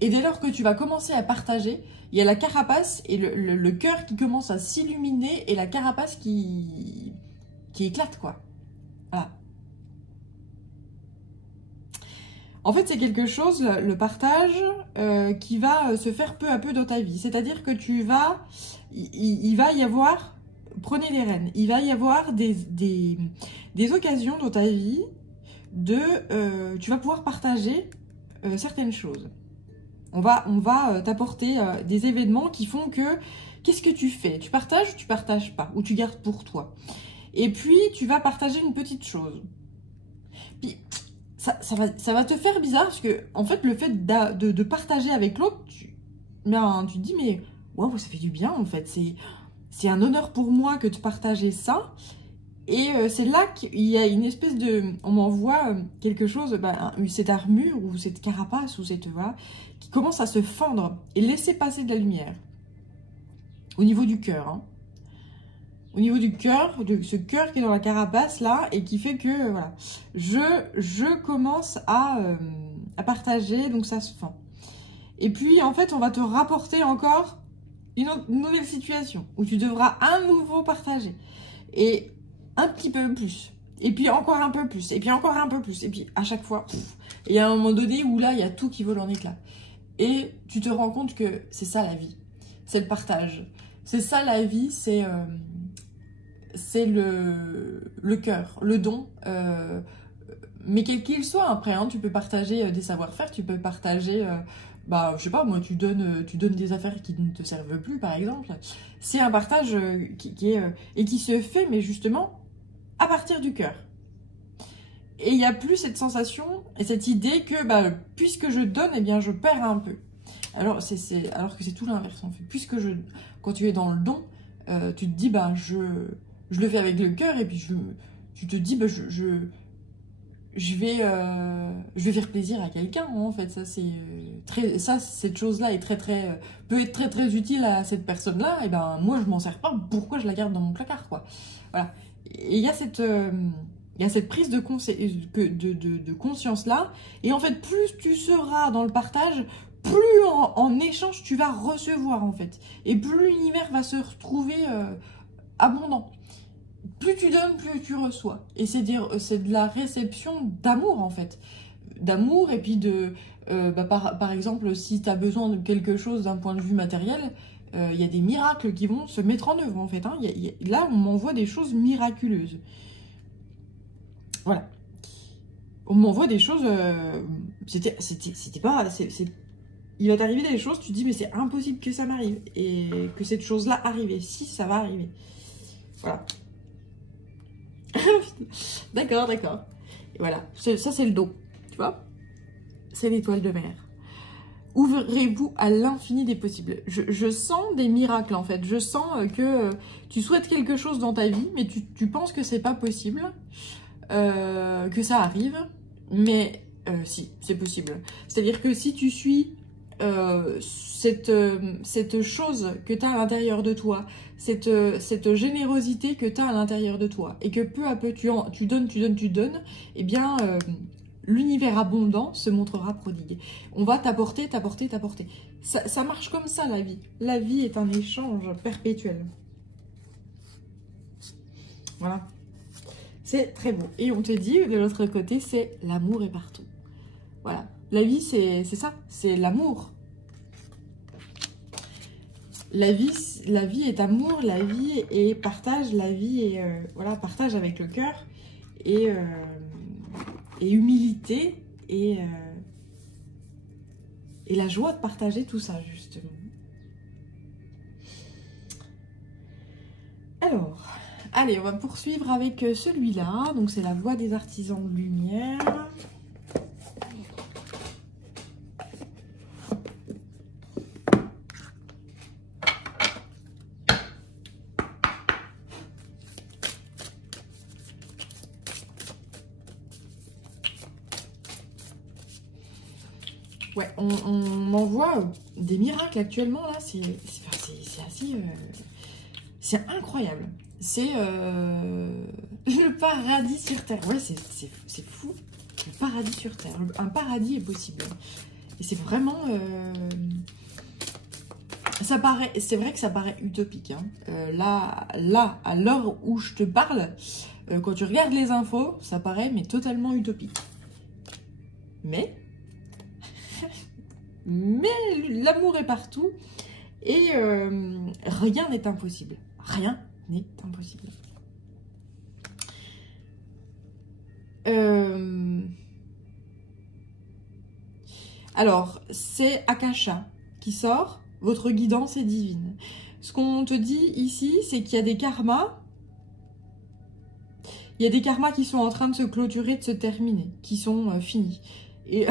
Et dès lors que tu vas commencer à partager, il y a la carapace et le cœur qui commence à s'illuminer et la carapace qui éclate, quoi. Voilà. En fait, c'est quelque chose, le partage, qui va se faire peu à peu dans ta vie. C'est-à-dire que il va y avoir, prenez les rênes, il va y avoir des occasions dans ta vie tu vas pouvoir partager certaines choses. On va t'apporter des événements qui font que, qu'est-ce que tu fais? Tu partages ou tu partages pas? Ou tu gardes pour toi? Et puis, tu vas partager une petite chose. Puis, ça va te faire bizarre parce que, en fait, le fait de partager avec l'autre, tu te dis, mais waouh, ça fait du bien, en fait. C'est un honneur pour moi que de partager ça. Et c'est là qu'il y a une espèce de... On m'envoie quelque chose, cette armure ou cette carapace ou cette... Voilà, qui commence à se fendre et laisser passer de la lumière. Au niveau du cœur. Hein. Au niveau du cœur, de ce cœur qui est dans la carapace là, et qui fait que, voilà, je commence à partager, donc ça se fend. Et puis, en fait, on va te rapporter encore une nouvelle situation, où tu devras à nouveau partager. Et un petit peu plus. Et puis encore un peu plus. Et puis encore un peu plus. Et puis à chaque fois, il y a un moment donné où là, il y a tout qui vole en éclats. Et tu te rends compte que c'est ça la vie. C'est le partage. C'est ça la vie, c'est le cœur, le don. Mais quel qu'il soit, après, hein, tu peux partager des savoir-faire, tu peux partager... je sais pas, moi, tu donnes des affaires qui ne te servent plus, par exemple. C'est un partage qui est... et qui se fait, mais justement, à partir du cœur. Et il n'y a plus cette sensation et cette idée que, puisque je donne, eh bien, je perds un peu. Alors que c'est tout l'inverse, en fait. Quand tu es dans le don, tu te dis, je le fais avec le cœur, et puis tu te dis, je vais faire plaisir à quelqu'un, en fait. Cette chose-là est peut être très très utile à cette personne-là. Et moi je m'en sers pas. Pourquoi je la garde dans mon placard, quoi. Voilà. Et il y a cette prise de conscience là. Et en fait, plus tu seras dans le partage, plus en échange tu vas recevoir, en fait. Et plus l'univers va se retrouver abondant. Plus tu donnes, plus tu reçois. Et c'est de la réception d'amour, en fait. D'amour, et puis par exemple, si tu as besoin de quelque chose d'un point de vue matériel, il y a des miracles qui vont se mettre en œuvre, en fait. Hein. Là, on m'envoie des choses miraculeuses. Voilà. On m'envoie des choses... c'était pas... il va t'arriver des choses, tu te dis, mais c'est impossible que ça m'arrive. Et que cette chose-là arrive. Et si, ça va arriver. Voilà. D'accord. Et voilà, ça c'est le dos, tu vois. C'est l'étoile de mer. Ouvrez-vous à l'infini des possibles. Je sens des miracles, en fait. Je sens que tu souhaites quelque chose dans ta vie, mais tu penses que c'est pas possible, que ça arrive, mais si, c'est possible. C'est-à-dire que si tu suis cette chose que tu as à l'intérieur de toi, cette générosité que tu as à l'intérieur de toi, et que peu à peu tu donnes, eh bien, l'univers abondant se montrera prodigue. On va t'apporter. Ça marche comme ça, la vie. La vie est un échange perpétuel. Voilà. C'est très beau. Et on te dit, de l'autre côté, c'est l'amour est partout. Voilà. La vie, c'est ça. C'est l'amour. La vie est amour, la vie est partage, la vie est partage avec le cœur et humilité et la joie de partager tout ça, justement. Alors, allez, on va poursuivre avec celui-là. Donc, c'est la voix des artisans de lumière. Ouais, on m'envoie des miracles actuellement, là. C'est assez... c'est incroyable. C'est le paradis sur Terre. Ouais, c'est fou. Le paradis sur Terre. Un paradis est possible. Et c'est vraiment... c'est vrai que ça paraît utopique. Hein. Là, à l'heure où je te parle, quand tu regardes les infos, ça paraît mais totalement utopique. Mais l'amour est partout et rien n'est impossible. Rien n'est impossible. Alors, c'est Akasha qui sort, votre guidance est divine. Ce qu'on te dit ici, c'est qu'il y a des karmas. Il y a des karmas qui sont en train de se clôturer, de se terminer, qui sont finis. Et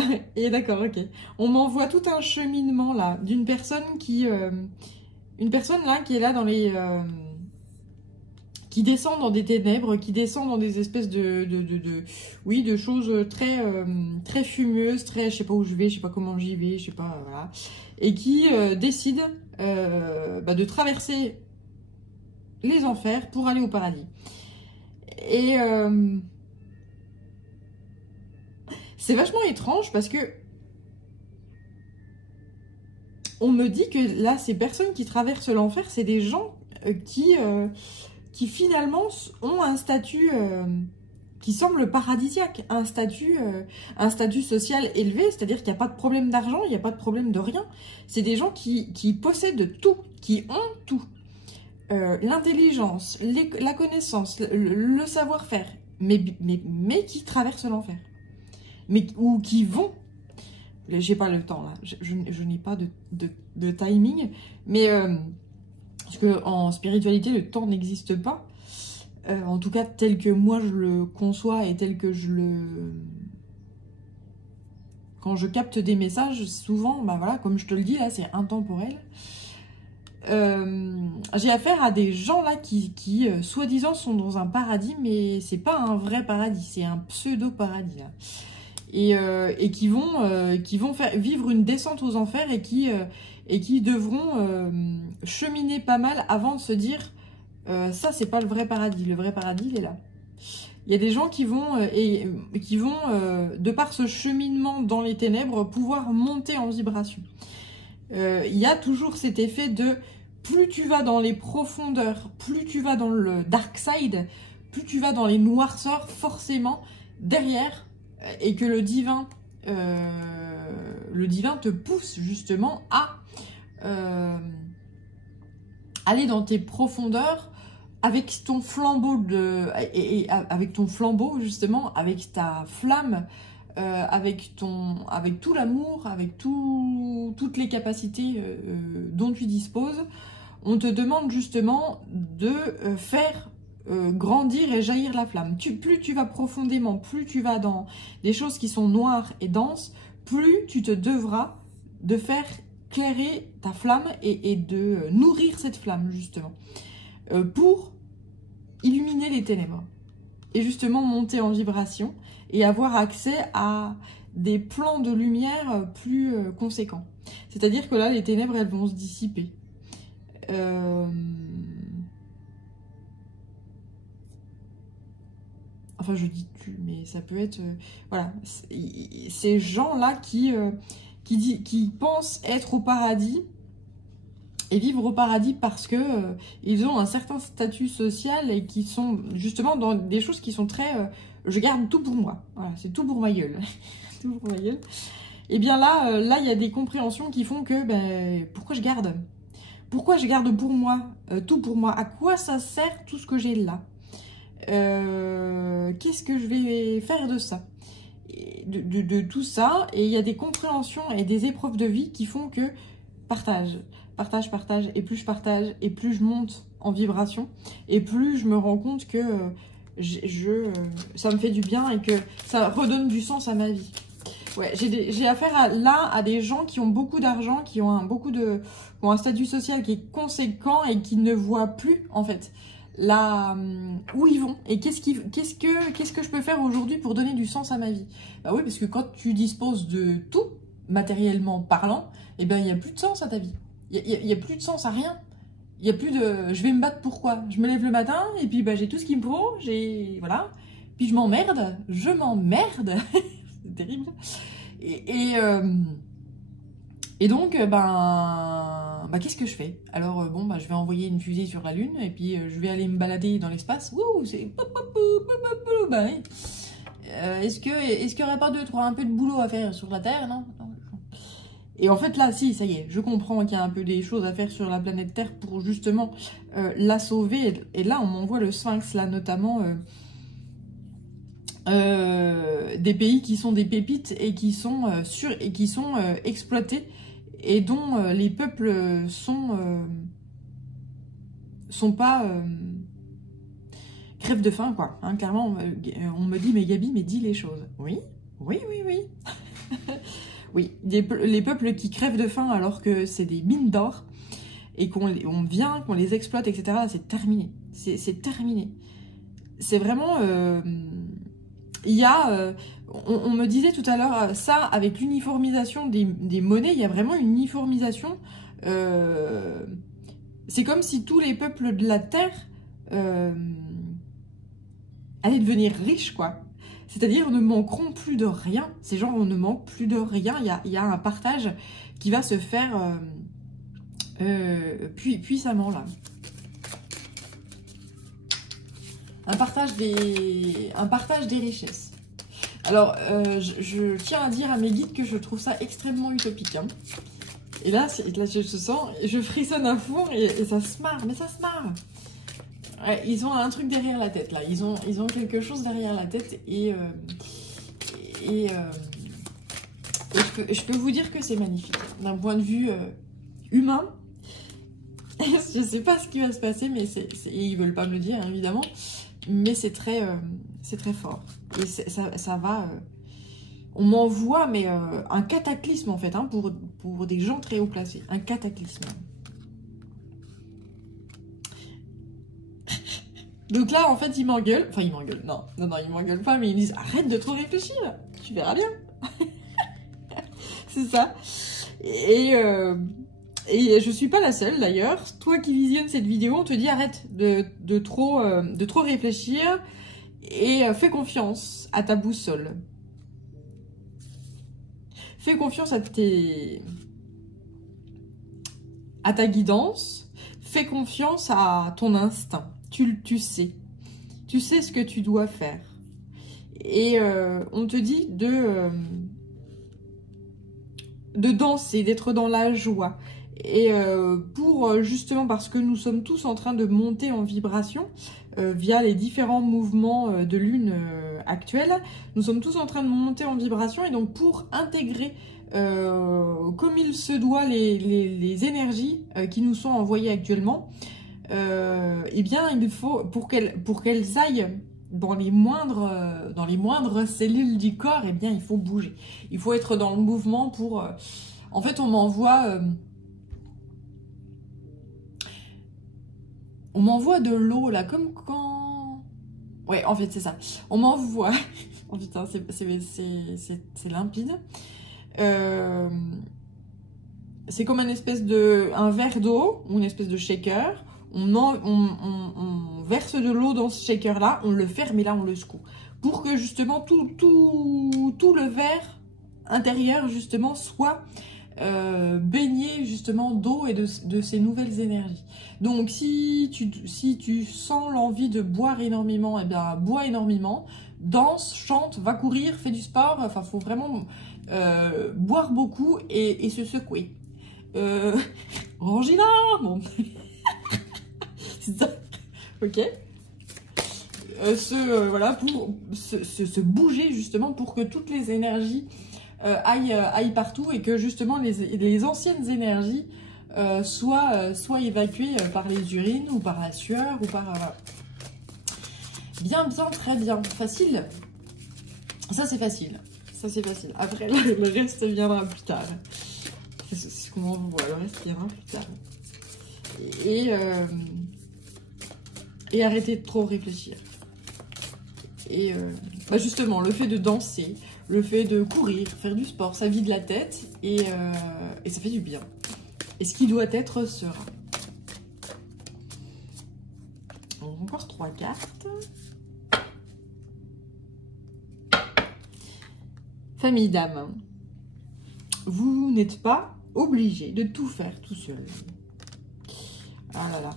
d'accord, ok. On m'envoie tout un cheminement là, d'une personne qui... une personne là qui est là dans les... qui descend dans des ténèbres, qui descend dans des espèces oui, de choses très, très fumeuses, très... Je sais pas où je vais, je sais pas comment j'y vais, je sais pas... Voilà. Et qui décide de traverser les enfers pour aller au paradis. Et c'est vachement étrange parce que on me dit que là, ces personnes qui traversent l'enfer, c'est des gens qui finalement ont un statut qui semble paradisiaque, un statut social élevé, c'est-à-dire qu'il n'y a pas de problème d'argent, il n'y a pas de problème de rien. C'est des gens qui possèdent tout, qui ont tout. L'intelligence, la connaissance, le savoir-faire, mais qui traversent l'enfer. Ou qui vont... J'ai pas le temps là, je n'ai pas de timing, mais parce que en spiritualité, le temps n'existe pas. En tout cas, tel que moi je le conçois et tel que je le... Quand je capte des messages, souvent, voilà, comme je te le dis là, c'est intemporel. J'ai affaire à des gens là qui soi-disant sont dans un paradis, mais c'est pas un vrai paradis, c'est un pseudo-paradis là. Et qui vont faire vivre une descente aux enfers et qui devront cheminer pas mal avant de se dire ça c'est pas le vrai paradis il est là. Il y a des gens qui vont de par ce cheminement dans les ténèbres pouvoir monter en vibration. Il y a toujours cet effet de plus tu vas dans les profondeurs, plus tu vas dans le dark side, plus tu vas dans les noirceurs, forcément derrière, et que le divin te pousse justement à aller dans tes profondeurs avec ton flambeau avec ton flambeau justement, avec ta flamme, avec tout l'amour, avec toutes les capacités dont tu disposes. On te demande justement de faire grandir et jaillir la flamme. Plus tu vas profondément, plus tu vas dans des choses qui sont noires et denses, plus tu te devras de faire clairer ta flamme et de nourrir cette flamme justement pour illuminer les ténèbres et justement monter en vibration et avoir accès à des plans de lumière plus conséquents. C'est-à-dire que là, les ténèbres, elles vont se dissiper. Enfin, je dis tu, mais ça peut être... voilà, ces gens-là qui pensent être au paradis et vivre au paradis parce que ils ont un certain statut social et qui sont justement dans des choses qui sont très... je garde tout pour moi. Voilà, c'est tout pour ma gueule. Tout pour ma gueule. Et bien là, il y a des compréhensions qui font que... pourquoi je garde? Pourquoi je garde pour moi, tout pour moi? À quoi ça sert tout ce que j'ai là? Qu'est-ce que je vais faire de ça? De tout ça, et il y a des compréhensions et des épreuves de vie qui font que partage, et plus je partage, et plus je monte en vibration, et plus je me rends compte que ça me fait du bien et que ça redonne du sens à ma vie. Ouais, j'ai affaire à des gens qui ont beaucoup d'argent, qui ont un statut social qui est conséquent et qui ne voient plus en fait là où ils vont et qu'est-ce que je peux faire aujourd'hui pour donner du sens à ma vie. Bah oui, parce que quand tu disposes de tout matériellement parlant, et ben il y a plus de sens à ta vie. Il y a plus de sens à rien. Il y a plus de je vais me battre pourquoi? Je me lève le matin et puis j'ai tout ce qu'il me faut, voilà. Puis je m'emmerde. C'est terrible. Et donc, qu'est-ce que je fais? Alors, je vais envoyer une fusée sur la Lune, et puis je vais aller me balader dans l'espace. Wouh, c'est... oui. Est-ce qu'il n'y aurait pas un peu de boulot à faire sur la Terre, non? Et en fait, là, si, ça y est, je comprends qu'il y a un peu des choses à faire sur la planète Terre pour justement la sauver. Et là, on m'envoie le Sphinx, là, notamment... des pays qui sont des pépites et qui sont exploités et dont les peuples sont pas crèvent de faim, quoi. Hein, clairement, on me dit, mais Gabi, mais dis les choses. Oui, oui, oui, oui. Oui, les peuples qui crèvent de faim alors que c'est des mines d'or et qu'on les exploite, etc. C'est terminé. C'est terminé. C'est vraiment... il y a... on me disait tout à l'heure, ça, avec l'uniformisation des monnaies, il y a vraiment une uniformisation. C'est comme si tous les peuples de la Terre allaient devenir riches, quoi. C'est-à-dire, ne manqueront plus de rien. Ces gens, on ne manque plus de rien. Il y a un partage qui va se faire puissamment, là. Un partage des richesses. Alors, je tiens à dire à mes guides que je trouve ça extrêmement utopique. Hein. Et là, je sens, je frissonne à fond et ça se marre. Mais ça se marre. Ouais, ils ont un truc derrière la tête, là. Ils ont quelque chose derrière la tête et je peux vous dire que c'est magnifique. D'un point de vue humain, je sais pas ce qui va se passer, mais ils veulent pas me le dire, hein, évidemment. Mais c'est très fort. Et ça va... on m'envoie, mais un cataclysme, en fait, hein, pour des gens très haut placés. Un cataclysme. Donc là, en fait, ils m'engueulent. Enfin, ils m'engueulent. Non, ils m'engueulent pas, mais ils me disent « Arrête de trop réfléchir, tu verras bien. » C'est ça. Et je suis pas la seule, d'ailleurs. Toi qui visionnes cette vidéo, on te dit « Arrête de trop réfléchir et fais confiance à ta boussole. Fais confiance à ta guidance. Fais confiance à ton instinct. Tu sais ce que tu dois faire. Et on te dit de danser, d'être dans la joie. Et justement, parce que nous sommes tous en train de monter en vibration via les différents mouvements de lune actuels, nous sommes tous en train de monter en vibration. Et donc, pour intégrer comme il se doit les énergies qui nous sont envoyées actuellement, eh bien, il faut, pour qu'elles aillent dans les moindres cellules du corps, eh bien, il faut bouger. Il faut être dans le mouvement pour... en fait, on m'envoie de l'eau, là, comme quand... Ouais, en fait, c'est ça. On m'envoie... Oh putain, c'est limpide. C'est comme un verre d'eau, ou une espèce de shaker. On verse de l'eau dans ce shaker-là, on le ferme et là, on le secoue. Pour que, justement, tout le verre intérieur, justement, soit baigné, justement, d'eau et de ces nouvelles énergies. Donc, si tu sens l'envie de boire énormément, eh bien, bois énormément. Danse, chante, va courir, fais du sport. Enfin, faut vraiment boire beaucoup et se secouer. Rangina, bon... Ok. Voilà, pour se bouger justement pour que toutes les énergies aillent partout et que justement les anciennes énergies soient évacuées par les urines ou par la sueur ou par... Bien, très bien. Facile. Ça, c'est facile. Après, le reste viendra plus tard. C'est ce qu'on voit. Le reste viendra plus tard. Et arrêter de trop réfléchir. Et justement, le fait de danser, le fait de courir, faire du sport, ça vide la tête et ça fait du bien. Et ce qui doit être sera. Donc, encore 3 cartes. Famille d'âme. Vous n'êtes pas obligé de tout faire tout seul. Ah là là.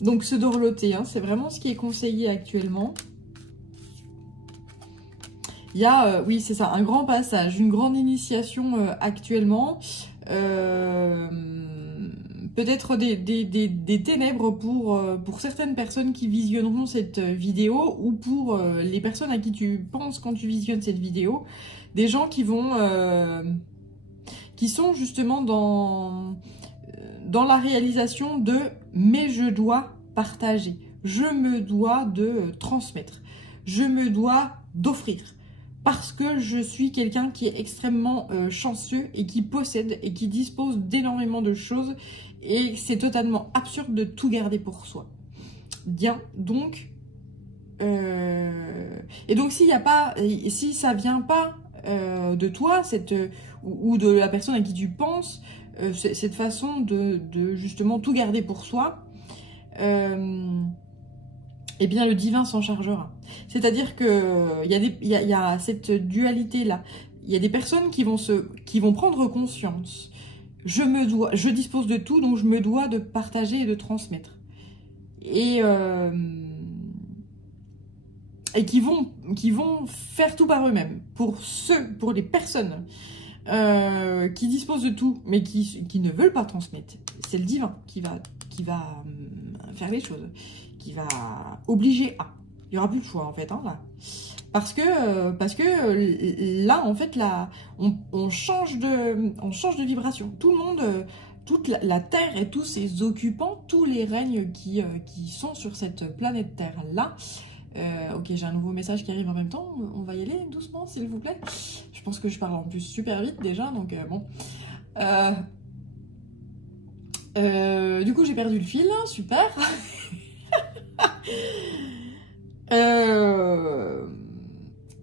Donc se dorloter, hein, c'est vraiment ce qui est conseillé actuellement. Il y a, oui c'est ça, un grand passage, une grande initiation actuellement. peut-être des ténèbres pour certaines personnes qui visionneront cette vidéo, ou pour les personnes à qui tu penses quand tu visionnes cette vidéo, des gens qui sont justement dans la réalisation de « mais je dois partager, je me dois de transmettre, je me dois d'offrir ». Parce que je suis quelqu'un qui est extrêmement chanceux et qui possède et qui dispose d'énormément de choses, et c'est totalement absurde de tout garder pour soi. Bien, donc, et donc si ça vient pas de toi, ou de la personne à qui tu penses, cette façon de justement tout garder pour soi, eh bien le divin s'en chargera. C'est-à-dire que il y a cette dualité-là. Il y a des personnes qui vont prendre conscience. Je dispose de tout, donc je me dois de partager et de transmettre. Et qui vont faire tout par eux-mêmes. Pour les personnes qui disposent de tout, mais qui ne veulent pas transmettre, c'est le divin qui va faire les choses, qui va obliger à. Il n'y aura plus de choix en fait, hein, là. Parce que là, en fait, là, on change de vibration. Tout le monde, toute la Terre et tous ses occupants, tous les règnes qui sont sur cette planète Terre-là. Ok, j'ai un nouveau message qui arrive en même temps. On va y aller doucement, s'il vous plaît. Je pense que je parle en plus super vite déjà, donc bon. Du coup, j'ai perdu le fil, hein, super.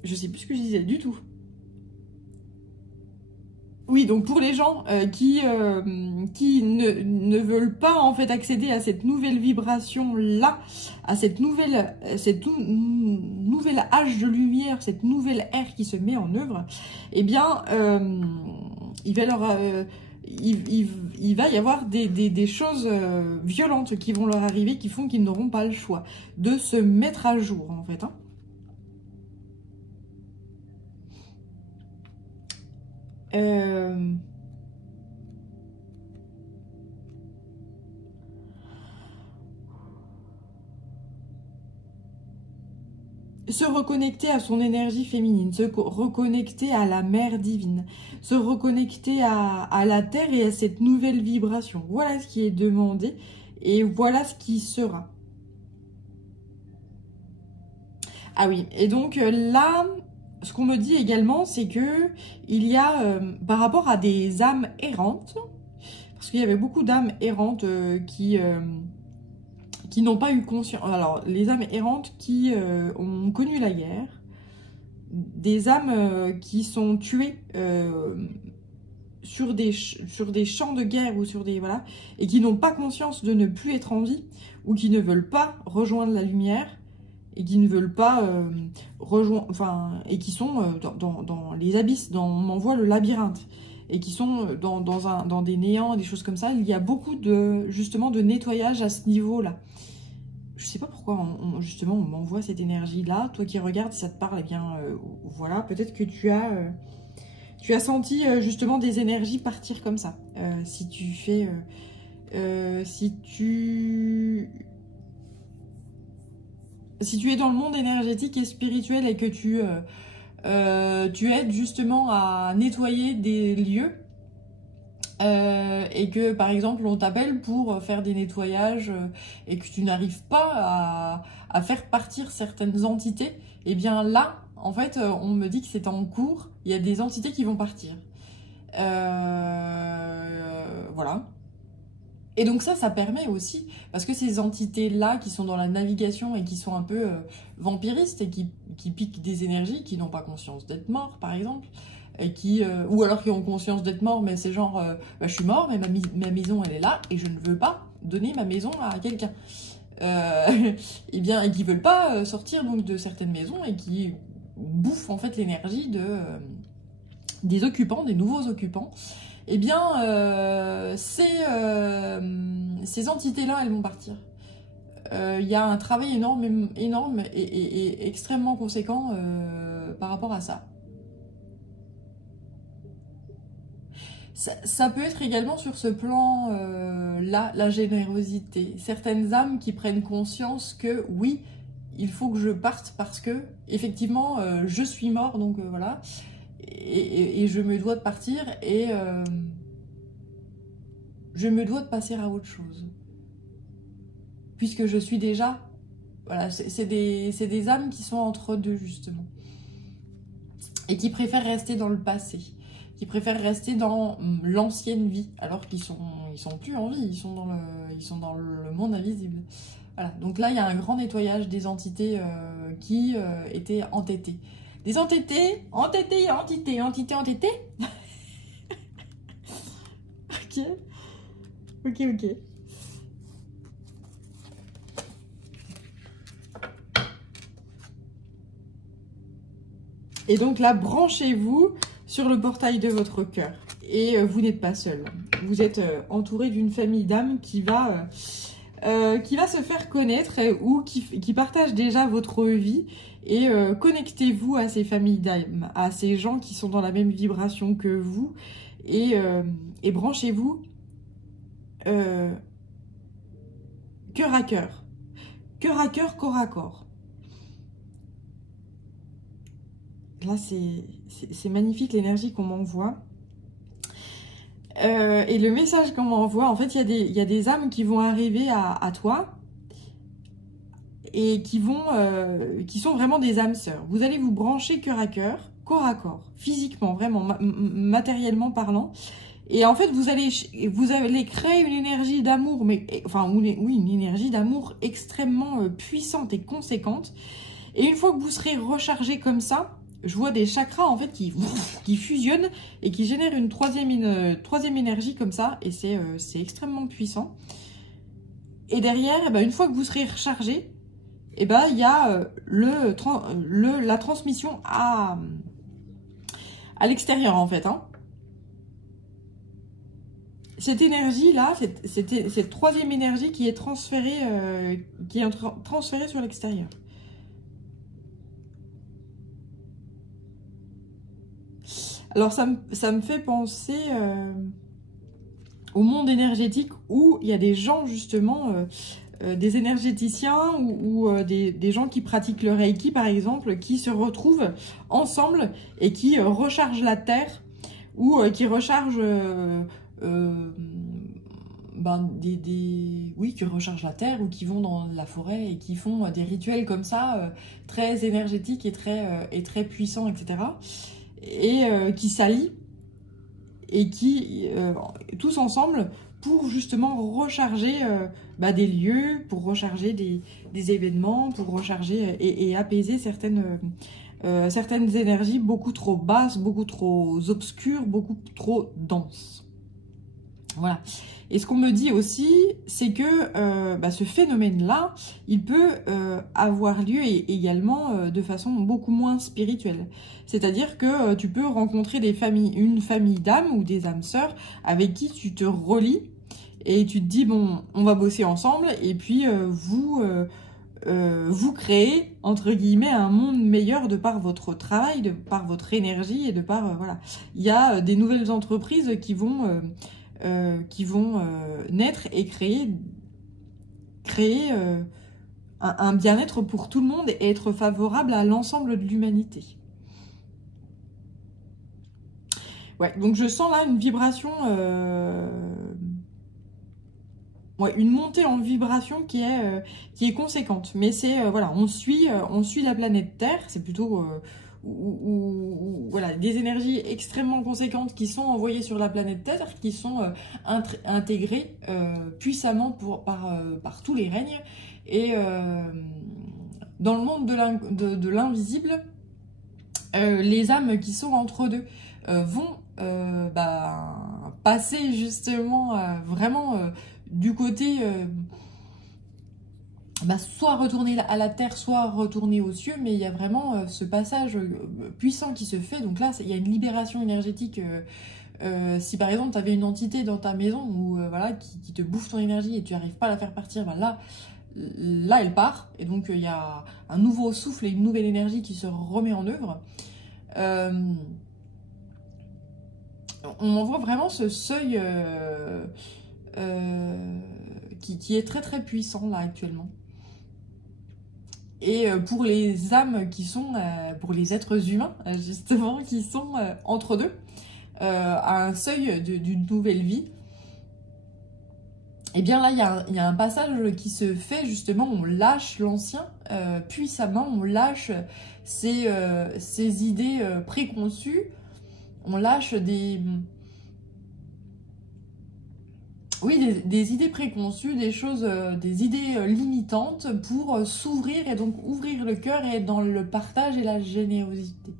Je sais plus ce que je disais du tout. Oui, donc pour les gens qui ne veulent pas en fait accéder à cette nouvelle vibration là, à cette nouvelle âge de lumière, cette nouvelle ère qui se met en œuvre, eh bien, il va y avoir des choses violentes qui vont leur arriver, qui font qu'ils n'auront pas le choix de se mettre à jour en fait, hein. Se reconnecter à son énergie féminine, se reconnecter à la mère divine, se reconnecter à la terre et à cette nouvelle vibration. Voilà ce qui est demandé et voilà ce qui sera. Ah oui, et donc là, ce qu'on me dit également, c'est que il y a, par rapport à des âmes errantes, parce qu'il y avait beaucoup d'âmes errantes qui n'ont pas eu conscience. Alors, les âmes errantes qui ont connu la guerre, des âmes qui sont tuées sur des champs de guerre ou sur des voilà, et qui n'ont pas conscience de ne plus être en vie, ou qui ne veulent pas rejoindre la lumière, et qui ne veulent pas rejoindre, enfin, et qui sont dans les abysses, on m'envoie le labyrinthe, et qui sont dans des néants, des choses comme ça. Il y a beaucoup justement de nettoyage à ce niveau-là. Je sais pas pourquoi justement on m'envoie cette énergie-là. Toi qui regardes, si ça te parle, eh bien voilà, peut-être que tu as senti justement des énergies partir comme ça. Si tu fais, si tu es dans le monde énergétique et spirituel et que tu aides justement à nettoyer des lieux, et que par exemple on t'appelle pour faire des nettoyages et que tu n'arrives pas à faire partir certaines entités, et bien là en fait on me dit que c'est en cours, il y a des entités qui vont partir, voilà. Et donc ça permet aussi, parce que ces entités-là qui sont dans la navigation et qui sont un peu vampiristes et qui piquent des énergies, qui n'ont pas conscience d'être morts par exemple, et ou alors qui ont conscience d'être morts, mais c'est genre, bah, je suis mort, mais ma maison elle est là, et je ne veux pas donner ma maison à quelqu'un. Et bien, et qui veulent pas sortir donc de certaines maisons, et qui bouffent en fait l'énergie des occupants, des nouveaux occupants. Eh bien, ces entités-là, elles vont partir. Il y a un travail énorme et extrêmement conséquent par rapport à ça. Ça peut être également sur ce plan là, la générosité. Certaines âmes qui prennent conscience que oui, il faut que je parte parce que effectivement je suis mort, donc voilà, et je me dois de partir et je me dois de passer à autre chose. Puisque je suis déjà... Voilà, c'est des âmes qui sont entre deux, justement. Et qui préfèrent rester dans le passé. Qui préfèrent rester dans l'ancienne vie. Alors qu'ils sont plus en vie, ils sont dans le monde invisible. Voilà, donc là, il y a un grand nettoyage des entités qui étaient entêtées. Des entêtés, entités. Ok. Et donc là, branchez-vous sur le portail de votre cœur. Et vous n'êtes pas seul. Vous êtes entouré d'une famille d'âmes qui va se faire connaître ou qui partage déjà votre vie. Et connectez-vous à ces familles d'âmes, à ces gens qui sont dans la même vibration que vous. Et branchez-vous cœur à cœur. Cœur à cœur, corps à corps. Là, c'est magnifique l'énergie qu'on m'envoie. Et le message qu'on m'envoie, en fait, il y a des âmes qui vont arriver à toi et qui sont vraiment des âmes sœurs. Vous allez vous brancher cœur à cœur, corps à corps, physiquement, vraiment, matériellement parlant. Et en fait, vous allez créer une énergie d'amour, une énergie d'amour extrêmement puissante et conséquente. Et une fois que vous serez rechargé comme ça, je vois des chakras en fait qui fusionnent et qui génèrent une troisième énergie comme ça. Et c'est extrêmement puissant. Et derrière, une fois que vous serez rechargé, il y a la transmission à l'extérieur en fait. Hein. Cette énergie-là, cette troisième énergie qui est transférée sur l'extérieur. Alors ça me fait penser au monde énergétique où il y a des gens justement, des énergéticiens ou des gens qui pratiquent le Reiki par exemple, qui se retrouvent ensemble et qui rechargent la terre ou qui rechargent qui rechargent la terre ou qui vont dans la forêt et qui font des rituels comme ça, très énergétiques et très puissants, etc. Et qui s'allient et qui, tous ensemble, pour justement recharger des lieux, pour recharger des événements, pour recharger et apaiser certaines énergies beaucoup trop basses, beaucoup trop obscures, beaucoup trop denses. Voilà. Et ce qu'on me dit aussi, c'est que ce phénomène-là, il peut avoir lieu également de façon beaucoup moins spirituelle. C'est-à-dire que tu peux rencontrer une famille d'âmes ou des âmes sœurs avec qui tu te relies et tu te dis, bon, on va bosser ensemble et puis vous créez, entre guillemets, un monde meilleur de par votre travail, de par votre énergie et de par... voilà. Il y a des nouvelles entreprises qui vont naître et créer un bien-être pour tout le monde et être favorable à l'ensemble de l'humanité. Ouais, donc je sens là une vibration, une montée en vibration qui est conséquente. Mais c'est, voilà, on suit la planète Terre, c'est plutôt... voilà, des énergies extrêmement conséquentes qui sont envoyées sur la planète Terre, qui sont intégrées puissamment par tous les règnes. Et dans le monde de l'invisible, les âmes qui sont entre deux vont passer justement vraiment du côté... soit retourner à la terre, soit retourner aux cieux, mais il y a vraiment ce passage puissant qui se fait. Donc là, il y a une libération énergétique. Si par exemple, tu avais une entité dans ta maison qui te bouffe ton énergie et tu n'arrives pas à la faire partir, là, elle part. Et donc, il y a un nouveau souffle et une nouvelle énergie qui se remet en œuvre. on voit vraiment ce seuil qui est très très puissant là actuellement. Et pour les âmes qui sont, pour les êtres humains justement, qui sont entre deux, à un seuil d'une nouvelle vie, et bien là il y a un passage qui se fait justement, on lâche l'ancien puissamment, on lâche ces idées préconçues, on lâche des idées préconçues, des choses, des idées limitantes pour s'ouvrir et donc ouvrir le cœur et être dans le partage et la générosité.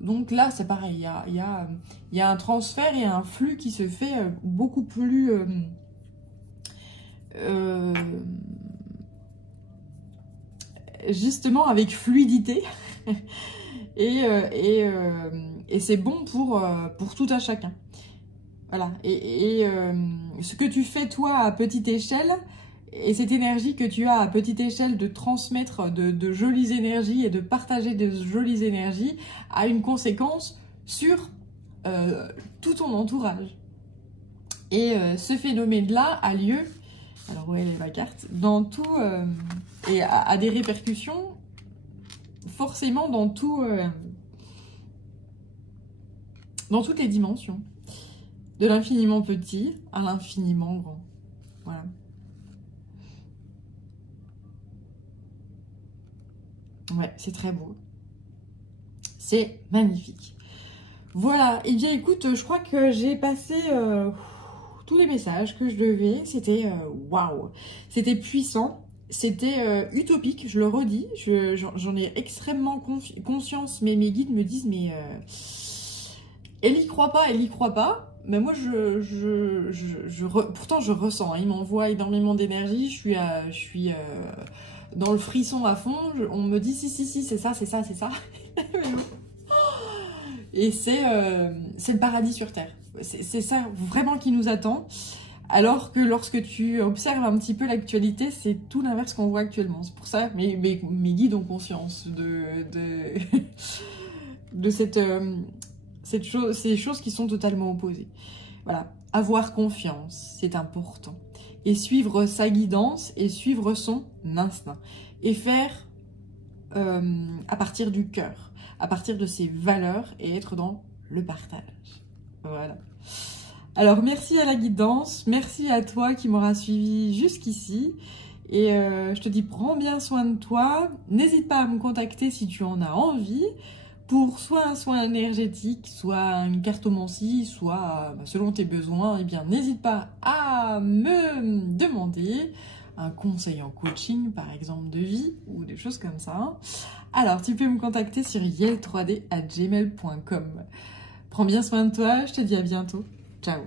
Donc là, c'est pareil, il y a un transfert et un flux qui se fait beaucoup plus justement avec fluidité et c'est bon pour tout un chacun. Voilà, et ce que tu fais toi à petite échelle, et cette énergie que tu as à petite échelle de transmettre de jolies énergies et de partager de jolies énergies, a une conséquence sur tout ton entourage. Et ce phénomène-là a lieu, alors où est ma carte, dans tout, et a des répercussions forcément dans tout, dans toutes les dimensions. De l'infiniment petit à l'infiniment grand. Voilà. Ouais, c'est très beau. C'est magnifique. Voilà. Et bien, écoute, je crois que j'ai passé tous les messages que je devais. C'était waouh. C'était puissant. C'était utopique, je le redis. J'en ai extrêmement conscience, mais mes guides me disent, mais elle y croit pas, elle y croit pas. Mais moi, pourtant, je ressens. Hein, il m'envoie énormément d'énergie. Je suis dans le frisson à fond. On me dit, si, c'est ça, c'est ça, c'est ça. Et c'est le paradis sur Terre. C'est ça vraiment qui nous attend. Alors que lorsque tu observes un petit peu l'actualité, c'est tout l'inverse qu'on voit actuellement. C'est pour ça que mes guides ont conscience de ces choses qui sont totalement opposées. Voilà, avoir confiance, c'est important. Et suivre sa guidance et suivre son instinct. Et faire à partir du cœur, à partir de ses valeurs et être dans le partage. Voilà. Alors, merci à la guidance, merci à toi qui m'aura suivi jusqu'ici. Et je te dis, prends bien soin de toi. N'hésite pas à me contacter si tu en as envie. Pour soit un soin énergétique, soit une cartomancie, soit selon tes besoins, eh bien n'hésite pas à me demander un conseil en coaching, par exemple de vie, ou des choses comme ça. Alors, tu peux me contacter sur yel3d@gmail.com. Prends bien soin de toi, je te dis à bientôt. Ciao.